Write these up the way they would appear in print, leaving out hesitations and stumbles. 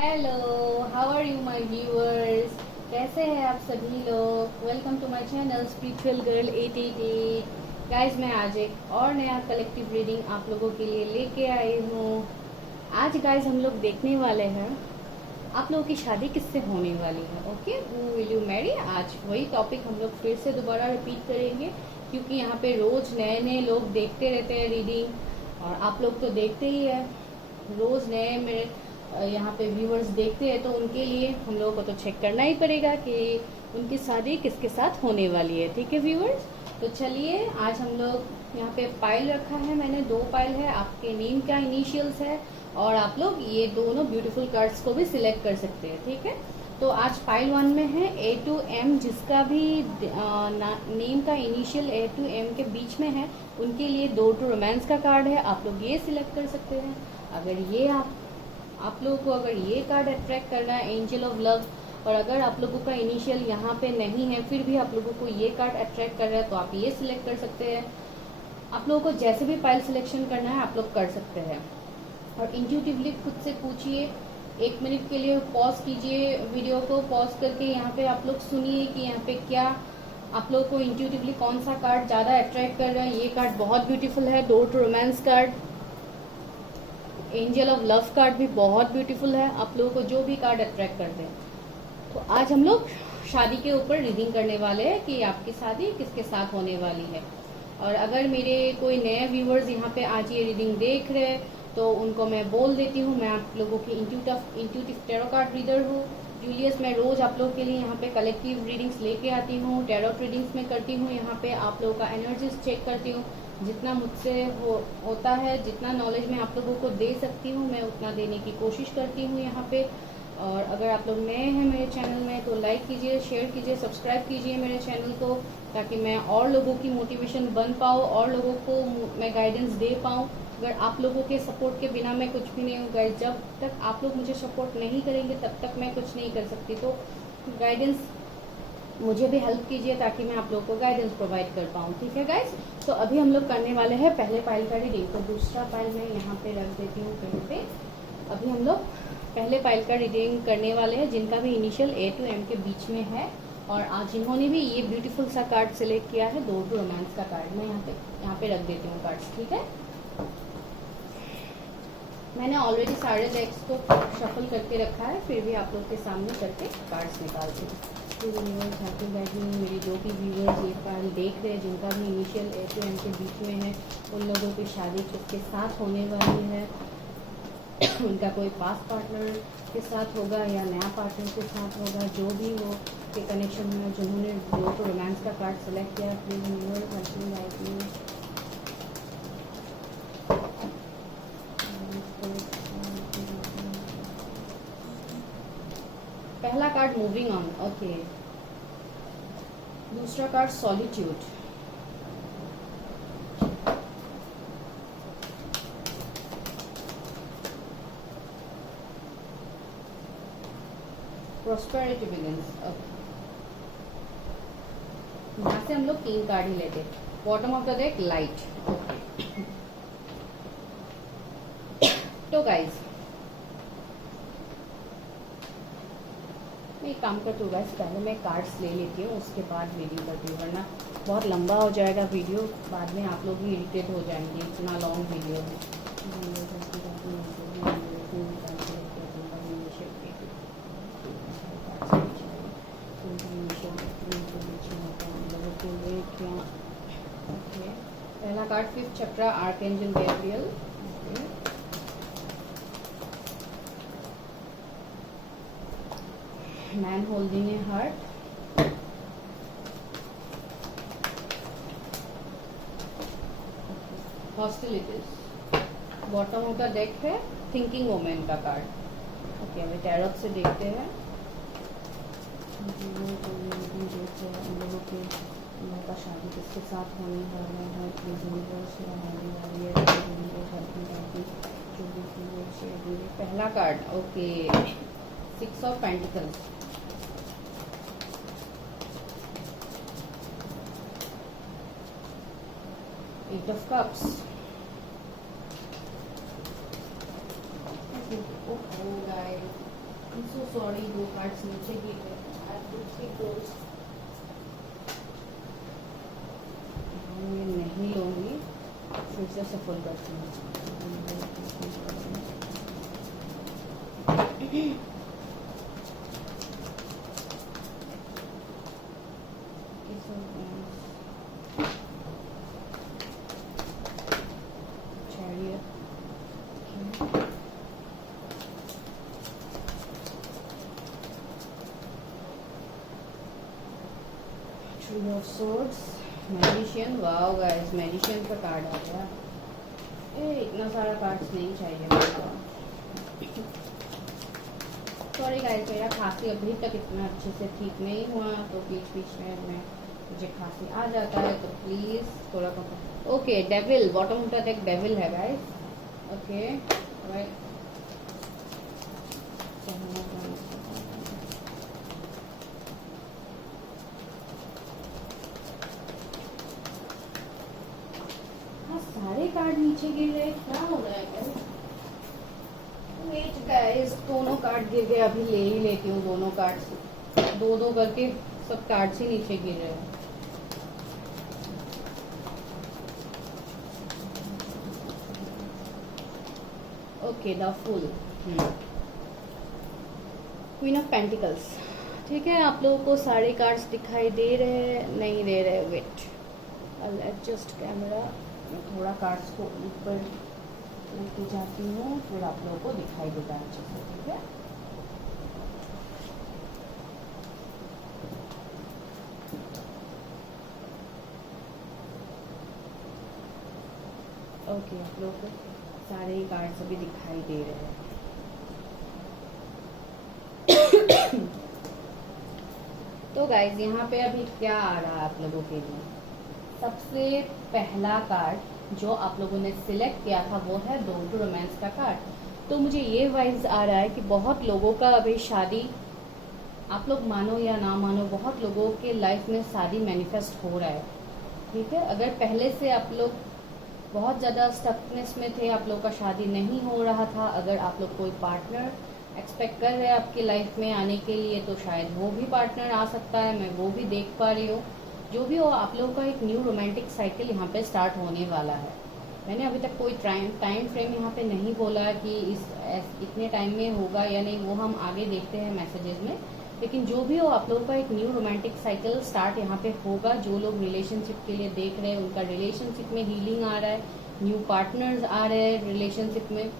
Hello, how are you my viewers. कैसे हैं आप सभी लोग। Welcome to my channel spiritual girl 888। Guys, मैं आज एक और नया कलेक्टिव रीडिंग आप लोगों के लिए लेके आई हूँ। आज गाइस हम लोग देखने वाले हैं आप लोगों की शादी किससे होने वाली है। Okay, who will you Mary. आज वही टॉपिक हम लोग फिर से दोबारा रिपीट करेंगे, क्योंकि यहाँ पे रोज नए नए लोग देखते रहते हैं रीडिंग, और आप लोग तो देखते ही है, रोज नए मेरे यहाँ पे व्यूअर्स देखते हैं, तो उनके लिए हम लोगों को तो चेक करना ही पड़ेगा कि उनकी शादी किसके साथ होने वाली है। ठीक है व्यूअर्स, तो चलिए आज हम लोग यहाँ पे पाइल रखा है मैंने, 2 पाइल है, आपके नेम का इनिशियल्स है, और आप लोग ये दोनों ब्यूटीफुल कार्ड्स को भी सिलेक्ट कर सकते हैं। ठीक है, तो आज पाइल 1 में है A to M, जिसका भी नेम का इनिशियल A to M के बीच में है, उनके लिए 2 to रोमांस का कार्ड है। आप लोग ये सिलेक्ट कर सकते हैं। अगर ये आप लोगों को अगर ये कार्ड अट्रैक्ट करना है, एंजल ऑफ लव, और अगर आप लोगों का इनिशियल यहाँ पे नहीं है, फिर भी आप लोगों को ये कार्ड अट्रैक्ट कर रहा है, तो आप ये सिलेक्ट कर सकते हैं। आप लोगों को जैसे भी पाइल सिलेक्शन करना है आप लोग कर सकते हैं। और इंट्यूटिवली खुद से पूछिए, 1 मिनट के लिए पॉज कीजिए, वीडियो को पॉज करके यहाँ पे आप लोग सुनिए कि यहाँ पे क्या आप लोगों को इंट्यूटिवली कौन सा कार्ड ज्यादा अट्रैक्ट कर रहा है। ये कार्ड बहुत ब्यूटीफुल है, 2 to romance card. Angel of love card भी बहुत ब्यूटीफुल है। आप लोगों को जो भी कार्ड अट्रैक्ट करते हैं, तो आज हम लोग शादी के ऊपर रीडिंग करने वाले हैं कि आपकी शादी किसके साथ होने वाली है। और अगर मेरे कोई नए व्यूअर्स यहाँ पे आज ये रीडिंग देख रहे हैं, तो उनको मैं बोल देती हूँ, मैं आप लोगों की इंट्यूटिव टैरो कार्ड रीडर हूँ जूलियस। मैं रोज आप लोगों के लिए यहाँ पे कलेक्टिव रीडिंग्स लेके आती हूँ, टैरो रीडिंग्स में करती हूँ। यहाँ पे आप लोगों का एनर्जीज चेक करती हूँ, जितना मुझसे होता है, जितना नॉलेज मैं आप लोगों को दे सकती हूँ, मैं उतना देने की कोशिश करती हूँ यहाँ पे। और अगर आप लोग नए हैं मेरे चैनल में, तो लाइक कीजिए, शेयर कीजिए, सब्सक्राइब कीजिए मेरे चैनल को, ताकि मैं और लोगों की मोटिवेशन बन पाऊँ, और लोगों को मैं गाइडेंस दे पाऊँ। अगर आप लोगों के सपोर्ट के बिना मैं कुछ भी नहीं हूँ गाइस। जब तक आप लोग मुझे सपोर्ट नहीं करेंगे, तब तक मैं कुछ नहीं कर सकती। तो गाइडेंस मुझे भी हेल्प कीजिए, ताकि मैं आप लोगों को गाइडेंस प्रोवाइड कर पाऊँ। ठीक है गाइस, तो अभी हम लोग करने वाले हैं पहले पाइल का रीडिंग। तो दूसरा पाइल मैं यहाँ पे रख देती हूँ कहीं पे। अभी हम लोग पहले पाइल का रीडिंग करने वाले हैं, जिनका भी इनिशियल A to M के बीच में है, और आज जिन्होंने भी ये ब्यूटीफुल सा कार्ड सिलेक्ट किया है, 2 to रोमांस का कार्ड, मैं यहाँ पे रख देती हूँ कार्ड्स। ठीक है, मैंने ऑलरेडी सारे डेक्स को शफल करके रखा है, फिर भी आप लोग के सामने करके कार्ड्स निकालती हूँ। मेरे जो भी व्यूअर्स ये फाइल देख रहे हैं, जिनका भी इनिशियल A to M के बीच में है, उन लोगों की शादी किसके साथ होने वाली है। उनका कोई पास्ट पार्टनर के साथ होगा या नया पार्टनर के साथ होगा, जो भी हो के कनेक्शन में, जिन्होंने 2 to रोमांस का कार्ड सेलेक्ट किया, please viewers helping like me. पहला कार्ड मूविंग ऑन, ओके। दूसरा card solitude. Prosperity begins, okay. यहाँ से हम लोग 3 कार्ड ही लेते। Bottom of the deck light, okay. तो गाइज मैं एक काम करती हूँ गाइस, पहले मैं कार्ड्स ले लेती हूँ, उसके बाद वीडियो करती हूँ, वरना बहुत लंबा हो जाएगा वीडियो, बाद में आप लोग भी इरिटेट हो जाएंगे, इतना लॉन्ग वीडियो है। पहला कार्ड 5th चक्र, archangel Gabriel. Man holding A heart. Hostilities. Bottom of the deck है थिंकिंग वोमेन का कार्ड। ओके, हमें टैरोट से देखते हैं उन लोगों का शादी किसके साथ होने वाला है। पहला card, okay, 6 of Pentacles। Eight of Cups। Oh guys, sorry, 2 cards नीचे गिर गए। ये नहीं लूंगी, फिर से सफल करती हूँ। Three of Swords, magician. Wow guys, magician का कार्ड आ गया। इतना सारा कार्ड्स नहीं चाहिए मेरे को। सॉरी गाइस, मेरा खांसी अभी तक इतना अच्छे से ठीक नहीं हुआ, तो बीच बीच में मुझे खांसी आ जाता है, तो प्लीज थोड़ा कम। ओके, डेविल, बॉटम उल्टा एक डेविल है गाइस। ओके राइट, सारे कार्ड नीचे गिर रहे, क्या हो रहा है? वेट गाइस, दोनों कार्ड गिर गए, अभी ले ही लेती हूँ दोनों कार्ड, दो दो करके सब कार्ड से नीचे गिर रहे हैं। Okay, the fool, queen of pentacles. ठीक है, आप लोगों को सारे कार्ड्स दिखाई दे रहे हैं? नहीं दे रहे? वेट, आई एडजस्ट कैमरा, मैं थोड़ा कार्ड्स को ऊपर लेके जाती हूँ, फिर आप लोगों को दिखाई देता है अच्छे से। ठीक है, ओके, आप लोगों को सारे ही कार्ड्स अभी दिखाई दे रहे हैं। तो गाइज, यहाँ पे अभी क्या आ रहा है आप लोगों के लिए? सबसे पहला कार्ड जो आप लोगों ने सिलेक्ट किया था वो है डोर टू रोमांस का कार्ड। तो मुझे ये वाइब्स आ रहा है कि बहुत लोगों का अभी शादी, आप लोग मानो या ना मानो, बहुत लोगों के लाइफ में शादी मैनिफेस्ट हो रहा है। ठीक है, अगर पहले से आप लोग बहुत ज़्यादा स्टकनेस में थे, आप लोग का शादी नहीं हो रहा था, अगर आप लोग कोई पार्टनर एक्सपेक्ट कर रहे हैं आपकी लाइफ में आने के लिए, तो शायद वो भी पार्टनर आ सकता है, मैं वो भी देख पा रही हूँ। जो भी हो, आप लोगों का एक न्यू रोमांटिक साइकिल यहाँ पे स्टार्ट होने वाला है। मैंने अभी तक कोई टाइम फ्रेम यहाँ पे नहीं बोला कि इतने टाइम में होगा या नहीं, वो हम आगे देखते हैं मैसेजेस में। लेकिन जो भी हो, आप लोगों का एक न्यू रोमांटिक साइकिल स्टार्ट यहाँ पे होगा। जो लोग रिलेशनशिप के लिए देख रहे हैं, उनका रिलेशनशिप में हीलिंग आ रहा है, न्यू पार्टनर्स आ रहे हैं रिलेशनशिप में।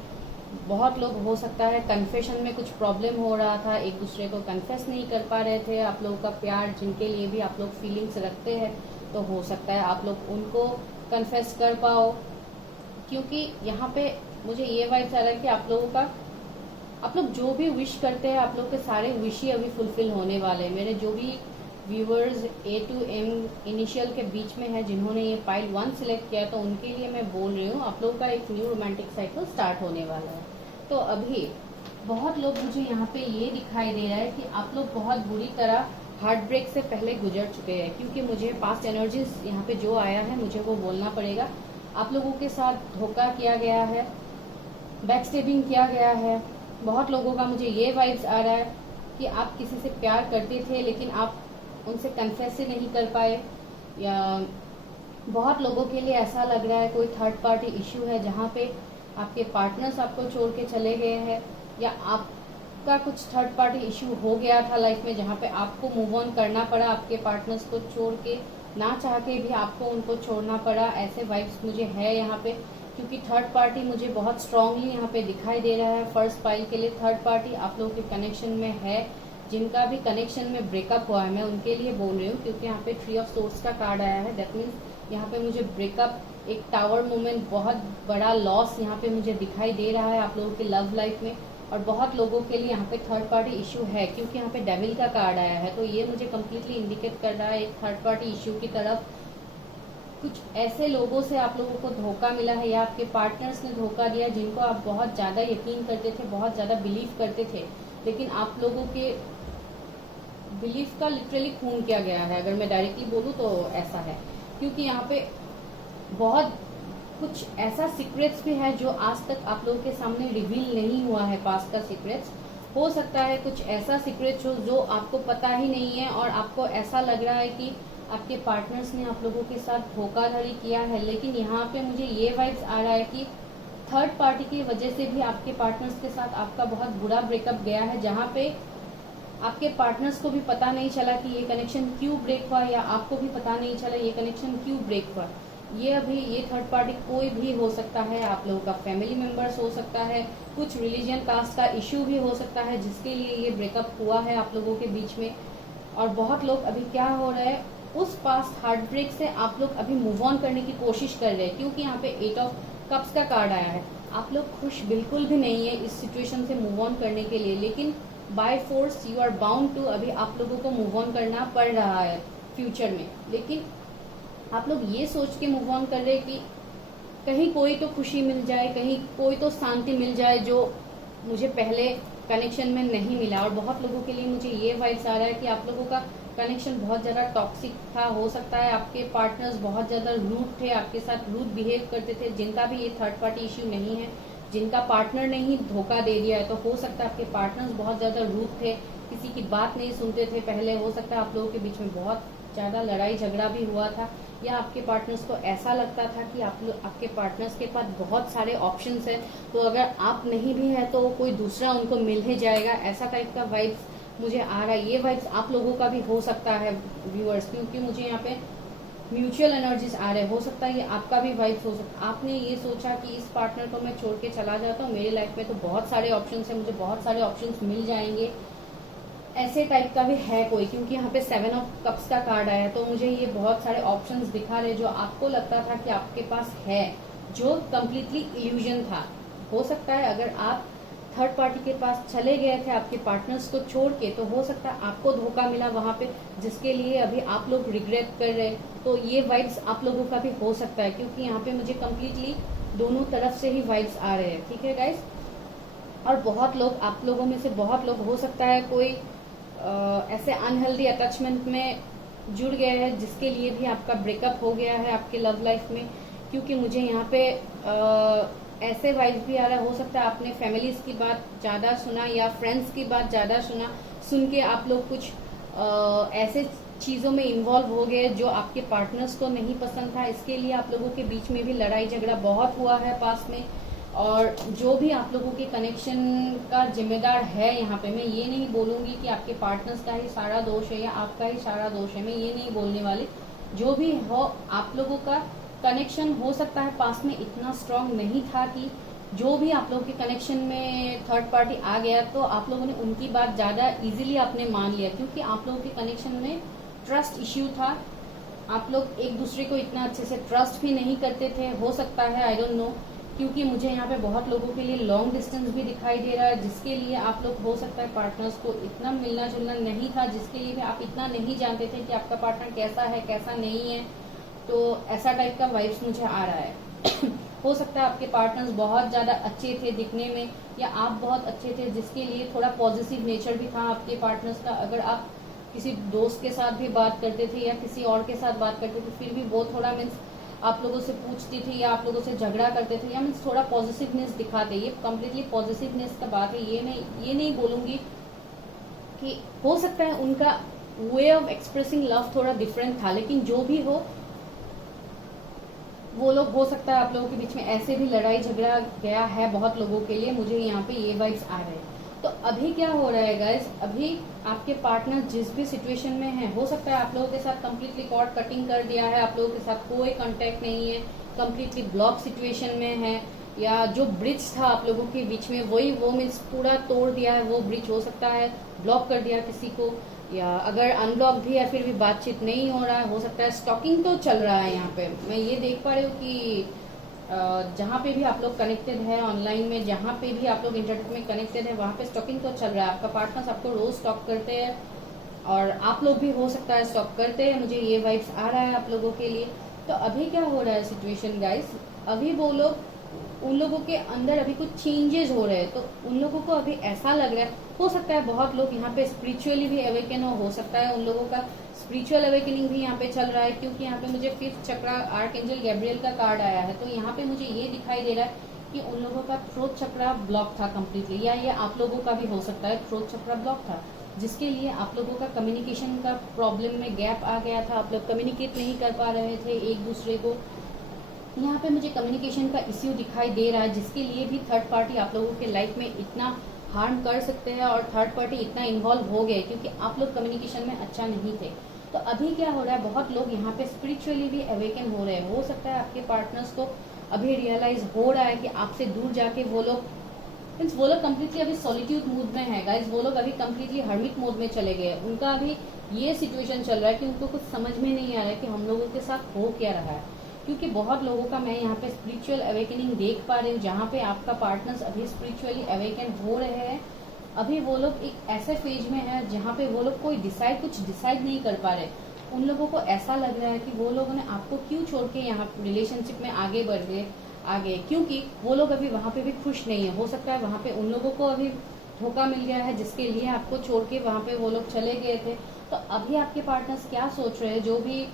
बहुत लोग, हो सकता है कन्फेशन में कुछ प्रॉब्लम हो रहा था, एक दूसरे को कन्फेस नहीं कर पा रहे थे। आप लोगों का प्यार, जिनके लिए भी आप लोग फीलिंग्स रखते हैं, तो हो सकता है आप लोग उनको कन्फेस कर पाओ, क्योंकि यहाँ पे मुझे ये वाइब्स आ रहा है कि आप लोगों का, आप लोग जो भी विश करते हैं, आप लोग के सारे विश ही अभी फुलफिल होने वाले हैं। मेरे जो भी viewers A to M initial के बीच में है, जिन्होंने ये पाइल 1 सिलेक्ट किया, तो उनके लिए मैं बोल रही हूँ, आप लोग का एक न्यू रोमांटिक साइकिल स्टार्ट होने वाला है। तो अभी बहुत लोग, मुझे यहाँ पे ये दिखाई दे रहा है कि आप लोग बहुत बुरी तरह हार्ट ब्रेक से पहले गुजर चुके हैं, क्योंकि मुझे पास्ट एनर्जीज यहाँ पे जो आया है, मुझे वो बोलना पड़ेगा। आप लोगों के साथ धोखा किया गया है, बैकस्टेबिंग किया गया है। बहुत लोगों का मुझे ये वाइब्स आ रहा है कि आप किसी से प्यार करते थे, लेकिन आप उनसे कन्फेस ही नहीं कर पाए, या बहुत लोगों के लिए ऐसा लग रहा है कोई थर्ड पार्टी इश्यू है, जहाँ पे आपके पार्टनर्स आपको छोड़ के चले गए हैं, या आपका कुछ थर्ड पार्टी इश्यू हो गया था लाइफ में, जहाँ पे आपको मूव ऑन करना पड़ा, आपके पार्टनर्स को छोड़ के, ना चाह के भी आपको उनको छोड़ना पड़ा। ऐसे वाइब्स मुझे है यहाँ पे, क्योंकि थर्ड पार्टी मुझे बहुत स्ट्रांगली यहाँ पे दिखाई दे रहा है। फर्स्ट पाइल के लिए थर्ड पार्टी आप लोगों के कनेक्शन में है। जिनका भी कनेक्शन में ब्रेकअप हुआ है, मैं उनके लिए बोल रही हूँ, क्योंकि यहाँ पे 3 ऑफ सोर्स का कार्ड आया है। दैट मीन्स यहाँ पे मुझे ब्रेकअप, एक टावर मूवमेंट, बहुत बड़ा लॉस यहाँ पे मुझे दिखाई दे रहा है आप लोगों की लव लाइफ में। और बहुत लोगों के लिए यहाँ पे थर्ड पार्टी इश्यू है, क्योंकि यहाँ पे डेविल का कार्ड आया है। तो ये मुझे कम्प्लीटली इंडिकेट कर रहा है एक थर्ड पार्टी इश्यू की तरफ। कुछ ऐसे लोगों से आप लोगों को धोखा मिला है, या आपके पार्टनर्स ने धोखा दिया, जिनको आप बहुत ज़्यादा यकीन करते थे, बहुत ज़्यादा बिलीव करते थे, लेकिन आप लोगों के बिलीफ का लिटरली खून किया गया है। अगर मैं डायरेक्टली बोलूँ तो ऐसा है, क्योंकि यहाँ पे बहुत कुछ ऐसा सीक्रेट्स भी है जो आज तक आप लोगों के सामने रिवील नहीं हुआ है, पास्ट का सीक्रेट्स। हो सकता है कुछ ऐसा सीक्रेट हो जो आपको पता ही नहीं है और आपको ऐसा लग रहा है कि आपके पार्टनर्स ने आप लोगों के साथ धोखाधड़ी किया है। लेकिन यहाँ पे मुझे ये वाइब्स आ रहा है कि थर्ड पार्टी की वजह से भी आपके पार्टनर्स के साथ आपका बहुत बुरा ब्रेकअप गया है, जहाँ पे आपके पार्टनर्स को भी पता नहीं चला कि ये कनेक्शन क्यों ब्रेक हुआ, या आपको भी पता नहीं चला ये कनेक्शन क्यों ब्रेक हुआ। ये थर्ड पार्टी कोई भी हो सकता है, आप लोगों का फैमिली मेंबर्स हो सकता है, कुछ रिलीजन कास्ट का इश्यू भी हो सकता है जिसके लिए ये ब्रेकअप हुआ है आप लोगों के बीच में। और बहुत लोग अभी क्या हो रहा है, उस पास्ट हार्ट ब्रेक से आप लोग अभी मूव ऑन करने की कोशिश कर रहे हैं, क्योंकि यहाँ पे 8 ऑफ कप्स का कार्ड आया है। आप लोग खुश बिल्कुल भी नहीं है इस सिचुएशन से मूव ऑन करने के लिए, लेकिन by force you are bound to, अभी आप लोगों को मूव ऑन करना पड़ रहा है फ्यूचर में। लेकिन आप लोग ये सोच के मूव ऑन कर रहे हैं कि कहीं कोई तो खुशी मिल जाए, कहीं कोई तो शांति मिल जाए जो मुझे पहले कनेक्शन में नहीं मिला। और बहुत लोगों के लिए मुझे ये वाइब्स आ रहा है कि आप लोगों का कनेक्शन बहुत ज़्यादा टॉक्सिक था। हो सकता है आपके पार्टनर्स बहुत ज़्यादा रूड थे, आपके साथ रूड बिहेव करते थे। जिनका भी ये थर्ड पार्टी इश्यू नहीं है, जिनका पार्टनर ने ही धोखा दे दिया है, तो हो सकता है आपके पार्टनर्स बहुत ज़्यादा रूड थे, किसी की बात नहीं सुनते थे पहले। हो सकता है आप लोगों के बीच में बहुत ज़्यादा लड़ाई झगड़ा भी हुआ था, या आपके पार्टनर्स को ऐसा लगता था कि आपके पार्टनर्स के पास बहुत सारे ऑप्शंस हैं, तो अगर आप नहीं भी है तो कोई दूसरा उनको मिल ही जाएगा। ऐसा टाइप का वाइब्स मुझे आ रहा है। ये वाइब्स आप लोगों का भी हो सकता है व्यूअर्स, क्योंकि मुझे यहाँ पे म्यूचुअल एनर्जीज आ रहे हैं। हो सकता है ये आपका भी वाइब्स हो सकता है। आपने ये सोचा कि इस पार्टनर को मैं छोड़ के चला जाता हूँ, मेरे लाइफ में तो बहुत सारे ऑप्शंस हैं, मुझे बहुत सारे ऑप्शंस मिल जाएंगे, ऐसे टाइप का भी है कोई। क्योंकि यहाँ पे 7 ऑफ कप्स का कार्ड आया है, तो मुझे ये बहुत सारे ऑप्शंस दिखा रहे जो आपको लगता था कि आपके पास है, जो कम्प्लीटली इल्यूजन था। हो सकता है अगर आप थर्ड पार्टी के पास चले गए थे आपके पार्टनर्स को छोड़ के, तो हो सकता है आपको धोखा मिला वहां पे, जिसके लिए अभी आप लोग रिग्रेट कर रहे। तो ये वाइब्स आप लोगों का भी हो सकता है, क्योंकि यहाँ पे मुझे कम्प्लीटली दोनों तरफ से ही वाइब्स आ रहे हैं। ठीक है गाइस। और बहुत लोग, आप लोगों में से बहुत लोग, हो सकता है कोई ऐसे अनहेल्दी अटैचमेंट में जुड़ गए हैं जिसके लिए भी आपका ब्रेकअप हो गया है आपके लव लाइफ में। क्योंकि मुझे यहाँ पे ऐसे वाइब्स भी आ रहा है, हो सकता है आपने फैमिलीज की बात ज्यादा सुना या फ्रेंड्स की बात ज्यादा सुन के आप लोग कुछ ऐसे चीजों में इन्वॉल्व हो गए जो आपके पार्टनर्स को नहीं पसंद था। इसके लिए आप लोगों के बीच में भी लड़ाई झगड़ा बहुत हुआ है पास में। और जो भी आप लोगों के कनेक्शन का जिम्मेदार है, यहाँ पे मैं ये नहीं बोलूंगी कि आपके पार्टनर्स का ही सारा दोष है या आपका ही सारा दोष है, मैं ये नहीं बोलने वाली। जो भी हो, आप लोगों का कनेक्शन हो सकता है पास में इतना स्ट्रांग नहीं था कि जो भी आप लोगों के कनेक्शन में थर्ड पार्टी आ गया तो आप लोगों ने उनकी बात ज्यादा इजीली आपने मान लिया, क्योंकि आप लोगों के कनेक्शन में ट्रस्ट इश्यू था। आप लोग एक दूसरे को इतना अच्छे से ट्रस्ट भी नहीं करते थे, हो सकता है, आई डोंट नो। क्योंकि मुझे यहाँ पे बहुत लोगों के लिए लॉन्ग डिस्टेंस भी दिखाई दे रहा है, जिसके लिए आप लोग, हो सकता है पार्टनर्स को इतना मिलना जुलना नहीं था, जिसके लिए भी आप इतना नहीं जानते थे कि आपका पार्टनर कैसा है कैसा नहीं है। तो ऐसा टाइप का वाइब्स मुझे आ रहा है। हो सकता है आपके पार्टनर्स बहुत ज्यादा अच्छे थे दिखने में, या आप बहुत अच्छे थे, जिसके लिए थोड़ा पॉजिटिव नेचर भी था आपके पार्टनर्स का। अगर आप किसी दोस्त के साथ भी बात करते थे या किसी और के साथ बात करते थे, फिर भी वो थोड़ा मीन्स आप लोगों से पूछती थी या आप लोगों से झगड़ा करते थे, या मीन्स थोड़ा पॉजिटिवनेस दिखाते। ये कम्प्लीटली पॉजिटिवनेस का बात है, ये मैं ये नहीं बोलूंगी कि हो सकता है उनका वे ऑफ एक्सप्रेसिंग लव थोड़ा डिफरेंट था। लेकिन जो भी हो, वो लोग, हो सकता है आप लोगों के बीच में ऐसे भी लड़ाई झगड़ा गया है बहुत लोगों के लिए। मुझे यहाँ पे ये वाइब्स आ रहे हैं। तो अभी क्या हो रहा है गाइस, अभी आपके पार्टनर जिस भी सिचुएशन में है, हो सकता है आप लोगों के साथ कम्प्लीटली कॉर्ड कटिंग कर दिया है, आप लोगों के साथ कोई कांटेक्ट नहीं है, कम्प्लीटली ब्लॉक सिचुएशन में है, या जो ब्रिज था आप लोगों के बीच में वही वो मीन्स पूरा तोड़ दिया है। वो ब्रिज हो सकता है ब्लॉक कर दिया किसी को, या अगर अनब्लॉक भी है फिर भी बातचीत नहीं हो रहा है। हो सकता है स्टॉकिंग तो चल रहा है। यहाँ पे मैं ये देख पा रही हूँ कि जहाँ पे भी आप लोग कनेक्टेड है ऑनलाइन में, जहाँ पे भी आप लोग इंटरनेट में कनेक्टेड है, वहाँ पे स्टॉकिंग तो चल रहा है। आपका पार्टनर्स आपको रोज स्टॉक करते हैं और आप लोग भी हो सकता है स्टॉक करते हैं। मुझे ये वाइब्स आ रहा है आप लोगों के लिए। तो अभी क्या हो रहा है सिचुएशन गाइस, अभी वो लोग, उन लोगों के अंदर अभी कुछ चेंजेस हो रहे हैं। तो उन लोगों को अभी ऐसा लग रहा है, हो सकता है बहुत लोग यहाँ पे स्पिरिचुअली भी अवेकन हो सकता है उन लोगों का स्पिरिचुअल अवेकनिंग भी यहाँ पे चल रहा है। क्योंकि यहाँ पे मुझे 5th चक्र आर्कएंजल गैब्रियल का कार्ड आया है। तो यहाँ पे मुझे ये दिखाई दे रहा है कि उन लोगों का थ्रोट चक्रा ब्लॉक था कम्प्लीटली, या ये आप लोगों का भी हो सकता है थ्रोट चक्रा ब्लॉक था, जिसके लिए आप लोगों का कम्युनिकेशन का प्रॉब्लम में गैप आ गया था। आप लोग कम्युनिकेट नहीं कर पा रहे थे एक दूसरे को। यहाँ पे मुझे कम्युनिकेशन का इश्यू दिखाई दे रहा है, जिसके लिए भी थर्ड पार्टी आप लोगों के लाइफ में इतना हार्म कर सकते हैं और थर्ड पार्टी इतना इन्वॉल्व हो गए क्योंकि आप लोग कम्युनिकेशन में अच्छा नहीं थे। तो अभी क्या हो रहा है, बहुत लोग यहाँ पे स्पिरिचुअली भी अवेकन हो रहे हैं। हो सकता है आपके पार्टनर्स को अभी रियलाइज हो रहा है कि आपसे दूर जाके वो लोग कम्प्लीटली अभी सॉलिट्यूड मूड में है गाइस। वो लोग अभी कम्प्लीटली हर्मिट मोड में चले गए। उनका अभी ये सिचुएशन चल रहा है कि उनको कुछ समझ में नहीं आ रहा है कि हम लोगों के साथ हो क्या रहा है, क्योंकि बहुत लोगों का मैं यहाँ पे स्पिरिचुअल अवेकनिंग देख पा रही हूँ, जहाँ पे आपका पार्टनर्स अभी स्पिरिचुअली अवेकन हो रहे हैं। अभी वो लोग एक ऐसे फेज में है जहाँ पे वो लोग कुछ डिसाइड नहीं कर पा रहे। उन लोगों को ऐसा लग रहा है कि वो लोगों ने आपको क्यों छोड़ के यहाँ रिलेशनशिप में आगे बढ़ गए, क्योंकि वो लोग अभी वहाँ पे भी खुश नहीं है। हो सकता है वहाँ पे उन लोगों को अभी धोखा मिल गया है, जिसके लिए आपको छोड़ के वहाँ पे वो लोग चले गए थे। तो अभी आपके पार्टनर्स क्या सोच रहे हैं, जो भी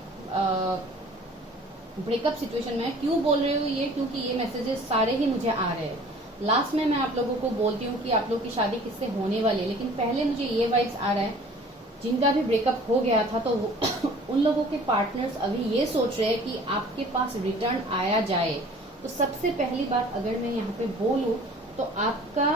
ब्रेकअप सिचुएशन में क्यों बोल रहे हो ये, क्योंकि ये मैसेजेस सारे ही मुझे आ रहे हैं। लास्ट में मैं आप लोगों को बोलती हूँ कि आप लोग की शादी किससे होने वाली है, लेकिन पहले मुझे ये वाइब्स आ रहा है जिनका भी ब्रेकअप हो गया था, तो उन लोगों के पार्टनर्स अभी ये सोच रहे हैं कि आपके पास रिटर्न आया जाए। तो सबसे पहली बात अगर मैं यहाँ पे बोलूँ तो आपका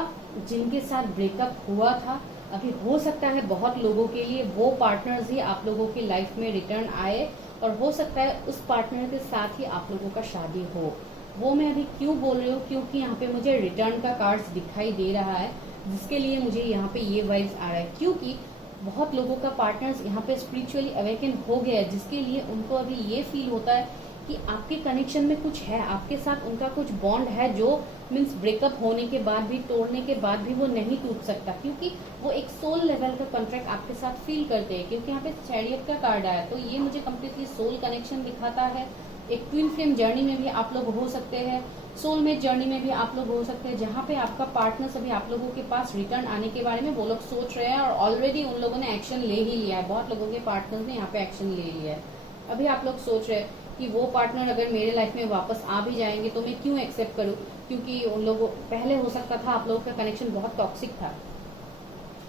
जिनके साथ ब्रेकअप हुआ था, अभी हो सकता है बहुत लोगों के लिए वो पार्टनर्स ही आप लोगों की लाइफ में रिटर्न आए, और हो सकता है उस पार्टनर के साथ ही आप लोगों का शादी हो। वो मैं अभी क्यों बोल रही हूँ, क्योंकि यहाँ पे मुझे रिटर्न का कार्ड्स दिखाई दे रहा है, जिसके लिए मुझे यहाँ पे ये वाइब्स आ रहा है, क्योंकि बहुत लोगों का पार्टनर्स यहाँ पे स्पिरिचुअली अवेकन हो गया है, जिसके लिए उनको अभी ये फील होता है कि आपके कनेक्शन में कुछ है, आपके साथ उनका कुछ बॉन्ड है, जो मीन्स ब्रेकअप होने के बाद भी, तोड़ने के बाद भी वो नहीं टूट सकता, क्योंकि वो एक सोल लेवल का कॉन्ट्रैक्ट आपके साथ फील करते हैं। क्योंकि यहाँ पे चैरियट का कार्ड आया, तो ये मुझे कम्प्लीटली सोल कनेक्शन दिखाता है। एक ट्विन फ्लेम जर्नी में भी आप लोग हो सकते हैं, सोलमेट जर्नी में भी आप लोग हो सकते हैं, जहाँ पे आपका पार्टनर सभी आप लोगों के पास रिटर्न आने के बारे में वो लोग सोच रहे हैं, और ऑलरेडी उन लोगों ने एक्शन ले ही लिया है। बहुत लोगों के पार्टनर्स ने यहाँ पे एक्शन ले लिया है। अभी आप लोग सोच रहे हैं कि वो पार्टनर अगर मेरे लाइफ में वापस आ भी जाएंगे तो मैं क्यों एक्सेप्ट करूं, क्योंकि उन लोगों पहले हो सकता था आप लोगों का कनेक्शन बहुत टॉक्सिक था।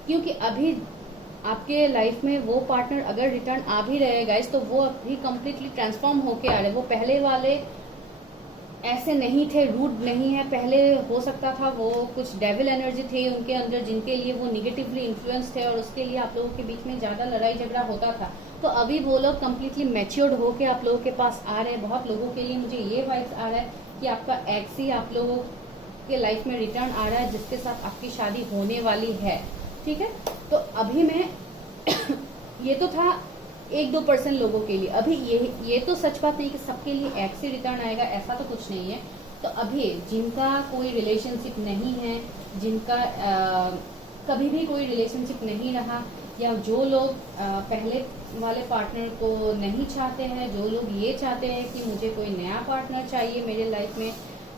क्योंकि अभी आपके लाइफ में वो पार्टनर अगर रिटर्न आ भी रहे गाइस, तो वो अभी कम्प्लीटली ट्रांसफॉर्म होके आ रहे। वो पहले वाले ऐसे नहीं थे, रूड नहीं है। पहले हो सकता था वो कुछ डेविल एनर्जी थे उनके अंदर, जिनके लिए वो निगेटिवली इन्फ्लुएंस थे, और उसके लिए आप लोगों के बीच में ज्यादा लड़ाई झगड़ा होता था। तो अभी वो लोग कम्प्लीटली मैच्योर्ड होके आप लोगों के पास आ रहे हैं। बहुत लोगों के लिए मुझे ये वाइब्स आ रहा है कि आपका एक्स ही आप लोगों के लाइफ में रिटर्न आ रहा है, जिसके साथ आपकी शादी होने वाली है। ठीक है, तो अभी मैं ये तो था 1-2% लोगों के लिए। अभी ये तो सच बात नहीं कि सबके लिए एक्स ही रिटर्न आएगा, ऐसा तो कुछ नहीं है। तो अभी जिनका कोई रिलेशनशिप नहीं है, जिनका कभी भी कोई रिलेशनशिप नहीं रहा, या जो लोग पहले वाले पार्टनर को नहीं चाहते हैं, जो लोग ये चाहते हैं कि मुझे कोई नया पार्टनर चाहिए मेरे लाइफ में,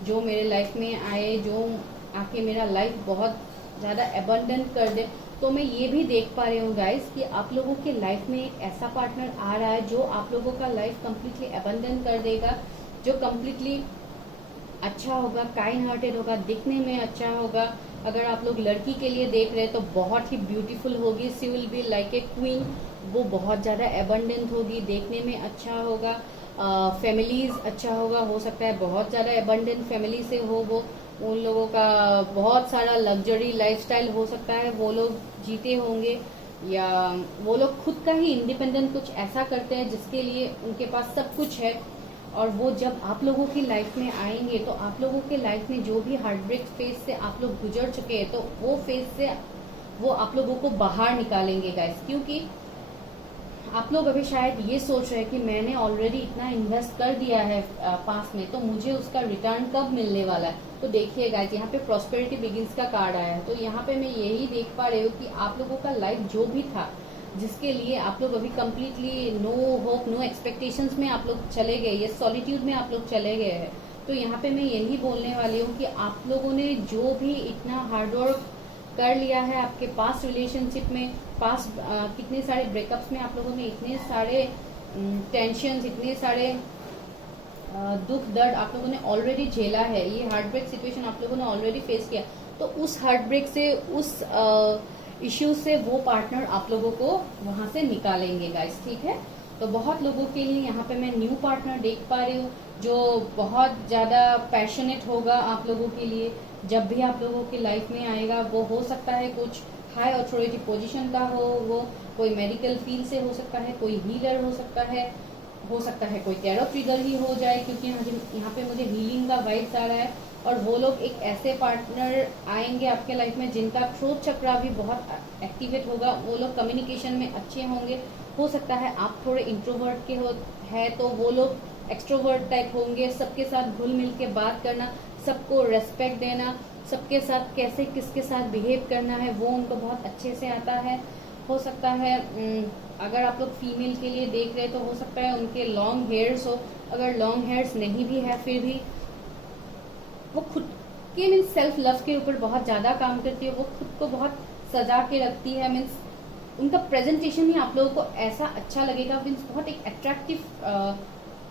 जो मेरे लाइफ में आए, जो आके मेरा लाइफ बहुत ज़्यादा एबंडेंट कर दे, तो मैं ये भी देख पा रही हूँ गाइस कि आप लोगों के लाइफ में एक ऐसा पार्टनर आ रहा है जो आप लोगों का लाइफ कम्प्लीटली एबंडेंट कर देगा, जो कम्प्लीटली अच्छा होगा, काइंड हार्टेड होगा, दिखने में अच्छा होगा। अगर आप लोग लड़की के लिए देख रहे हैं तो बहुत ही ब्यूटीफुल होगी, she will be like a queen. वो बहुत ज़्यादा एबंडेंट होगी, देखने में अच्छा होगा, फैमिलीज अच्छा होगा। हो सकता है बहुत ज़्यादा एबंडेंट फैमिली से हो, वो उन लोगों का बहुत सारा लग्जरी लाइफस्टाइल हो सकता है वो लोग जीते होंगे, या वो लोग खुद का ही इंडिपेंडेंट कुछ ऐसा करते हैं जिसके लिए उनके पास सब कुछ है। और वो जब आप लोगों की लाइफ में आएंगे तो आप लोगों के लाइफ में जो भी हार्ट ब्रेक फेज से आप लोग गुजर चुके हैं, तो वो फेज से वो आप लोगों को बाहर निकालेंगे गाइस। क्योंकि आप लोग अभी शायद ये सोच रहे हैं कि मैंने ऑलरेडी इतना इन्वेस्ट कर दिया है पास में, तो मुझे उसका रिटर्न कब मिलने वाला है। तो देखिए गाइस, यहाँ पे प्रॉस्पेरिटी बिगिंस का कार्ड आया है, तो यहाँ पे मैं यही देख पा रही हूँ कि आप लोगों का लाइफ जो भी था, जिसके लिए आप लोग अभी completely no hope, no expectations में आप लोग चले गए, ये सॉलिट्यूड में आप लोग चले गए हैं। तो यहाँ पे मैं यही बोलने वाली हूँ कि आप लोगों ने जो भी इतना हार्डवर्क कर लिया है आपके पास रिलेशनशिप में, पास कितने सारे ब्रेकअप्स में आप लोगों ने इतने सारे टेंशन, इतने सारे दुख दर्द आप लोगों ने ऑलरेडी झेला है, ये हार्ट ब्रेक सिचुएशन आप लोगों ने ऑलरेडी फेस किया, तो उस हार्ट ब्रेक से, उस इश्यू से वो पार्टनर आप लोगों को वहां से निकालेंगे गाइस, ठीक है। तो बहुत लोगों के लिए यहाँ पे मैं न्यू पार्टनर देख पा रही हूँ जो बहुत ज्यादा पैशनेट होगा आप लोगों के लिए। जब भी आप लोगों की लाइफ में आएगा वो हो सकता है कुछ हाई अथॉरिटी पोजीशन का वो कोई मेडिकल फील्ड से हो सकता है, कोई हीलर हो सकता है कोई टैरो ट्रिगर ही हो जाए, क्योंकि यहाँ पे मुझे हीलिंग का वाइब्स आ रहा है। और वो लोग एक ऐसे पार्टनर आएंगे आपके लाइफ में जिनका थ्रोट चक्रा भी बहुत एक्टिवेट होगा, वो लोग कम्युनिकेशन में अच्छे होंगे। हो सकता है आप थोड़े इंट्रोवर्ट के है तो वो लोग एक्सट्रोवर्ट टाइप होंगे, सबके साथ घुल मिल के बात करना, सबको रेस्पेक्ट देना, सबके साथ कैसे किसके साथ बिहेव करना है वो उनको बहुत अच्छे से आता है। हो सकता है अगर आप लोग फीमेल के लिए देख रहे तो हो सकता है उनके लॉन्ग हेयर्स हो, अगर लॉन्ग हेयर्स नहीं भी है फिर भी वो खुद के मीन्स सेल्फ लव के ऊपर बहुत ज्यादा काम करती है, वो खुद को बहुत सजा के रखती है। मीन्स उनका प्रेजेंटेशन ही आप लोगों को ऐसा अच्छा लगेगा, मीन्स बहुत एक अट्रैक्टिव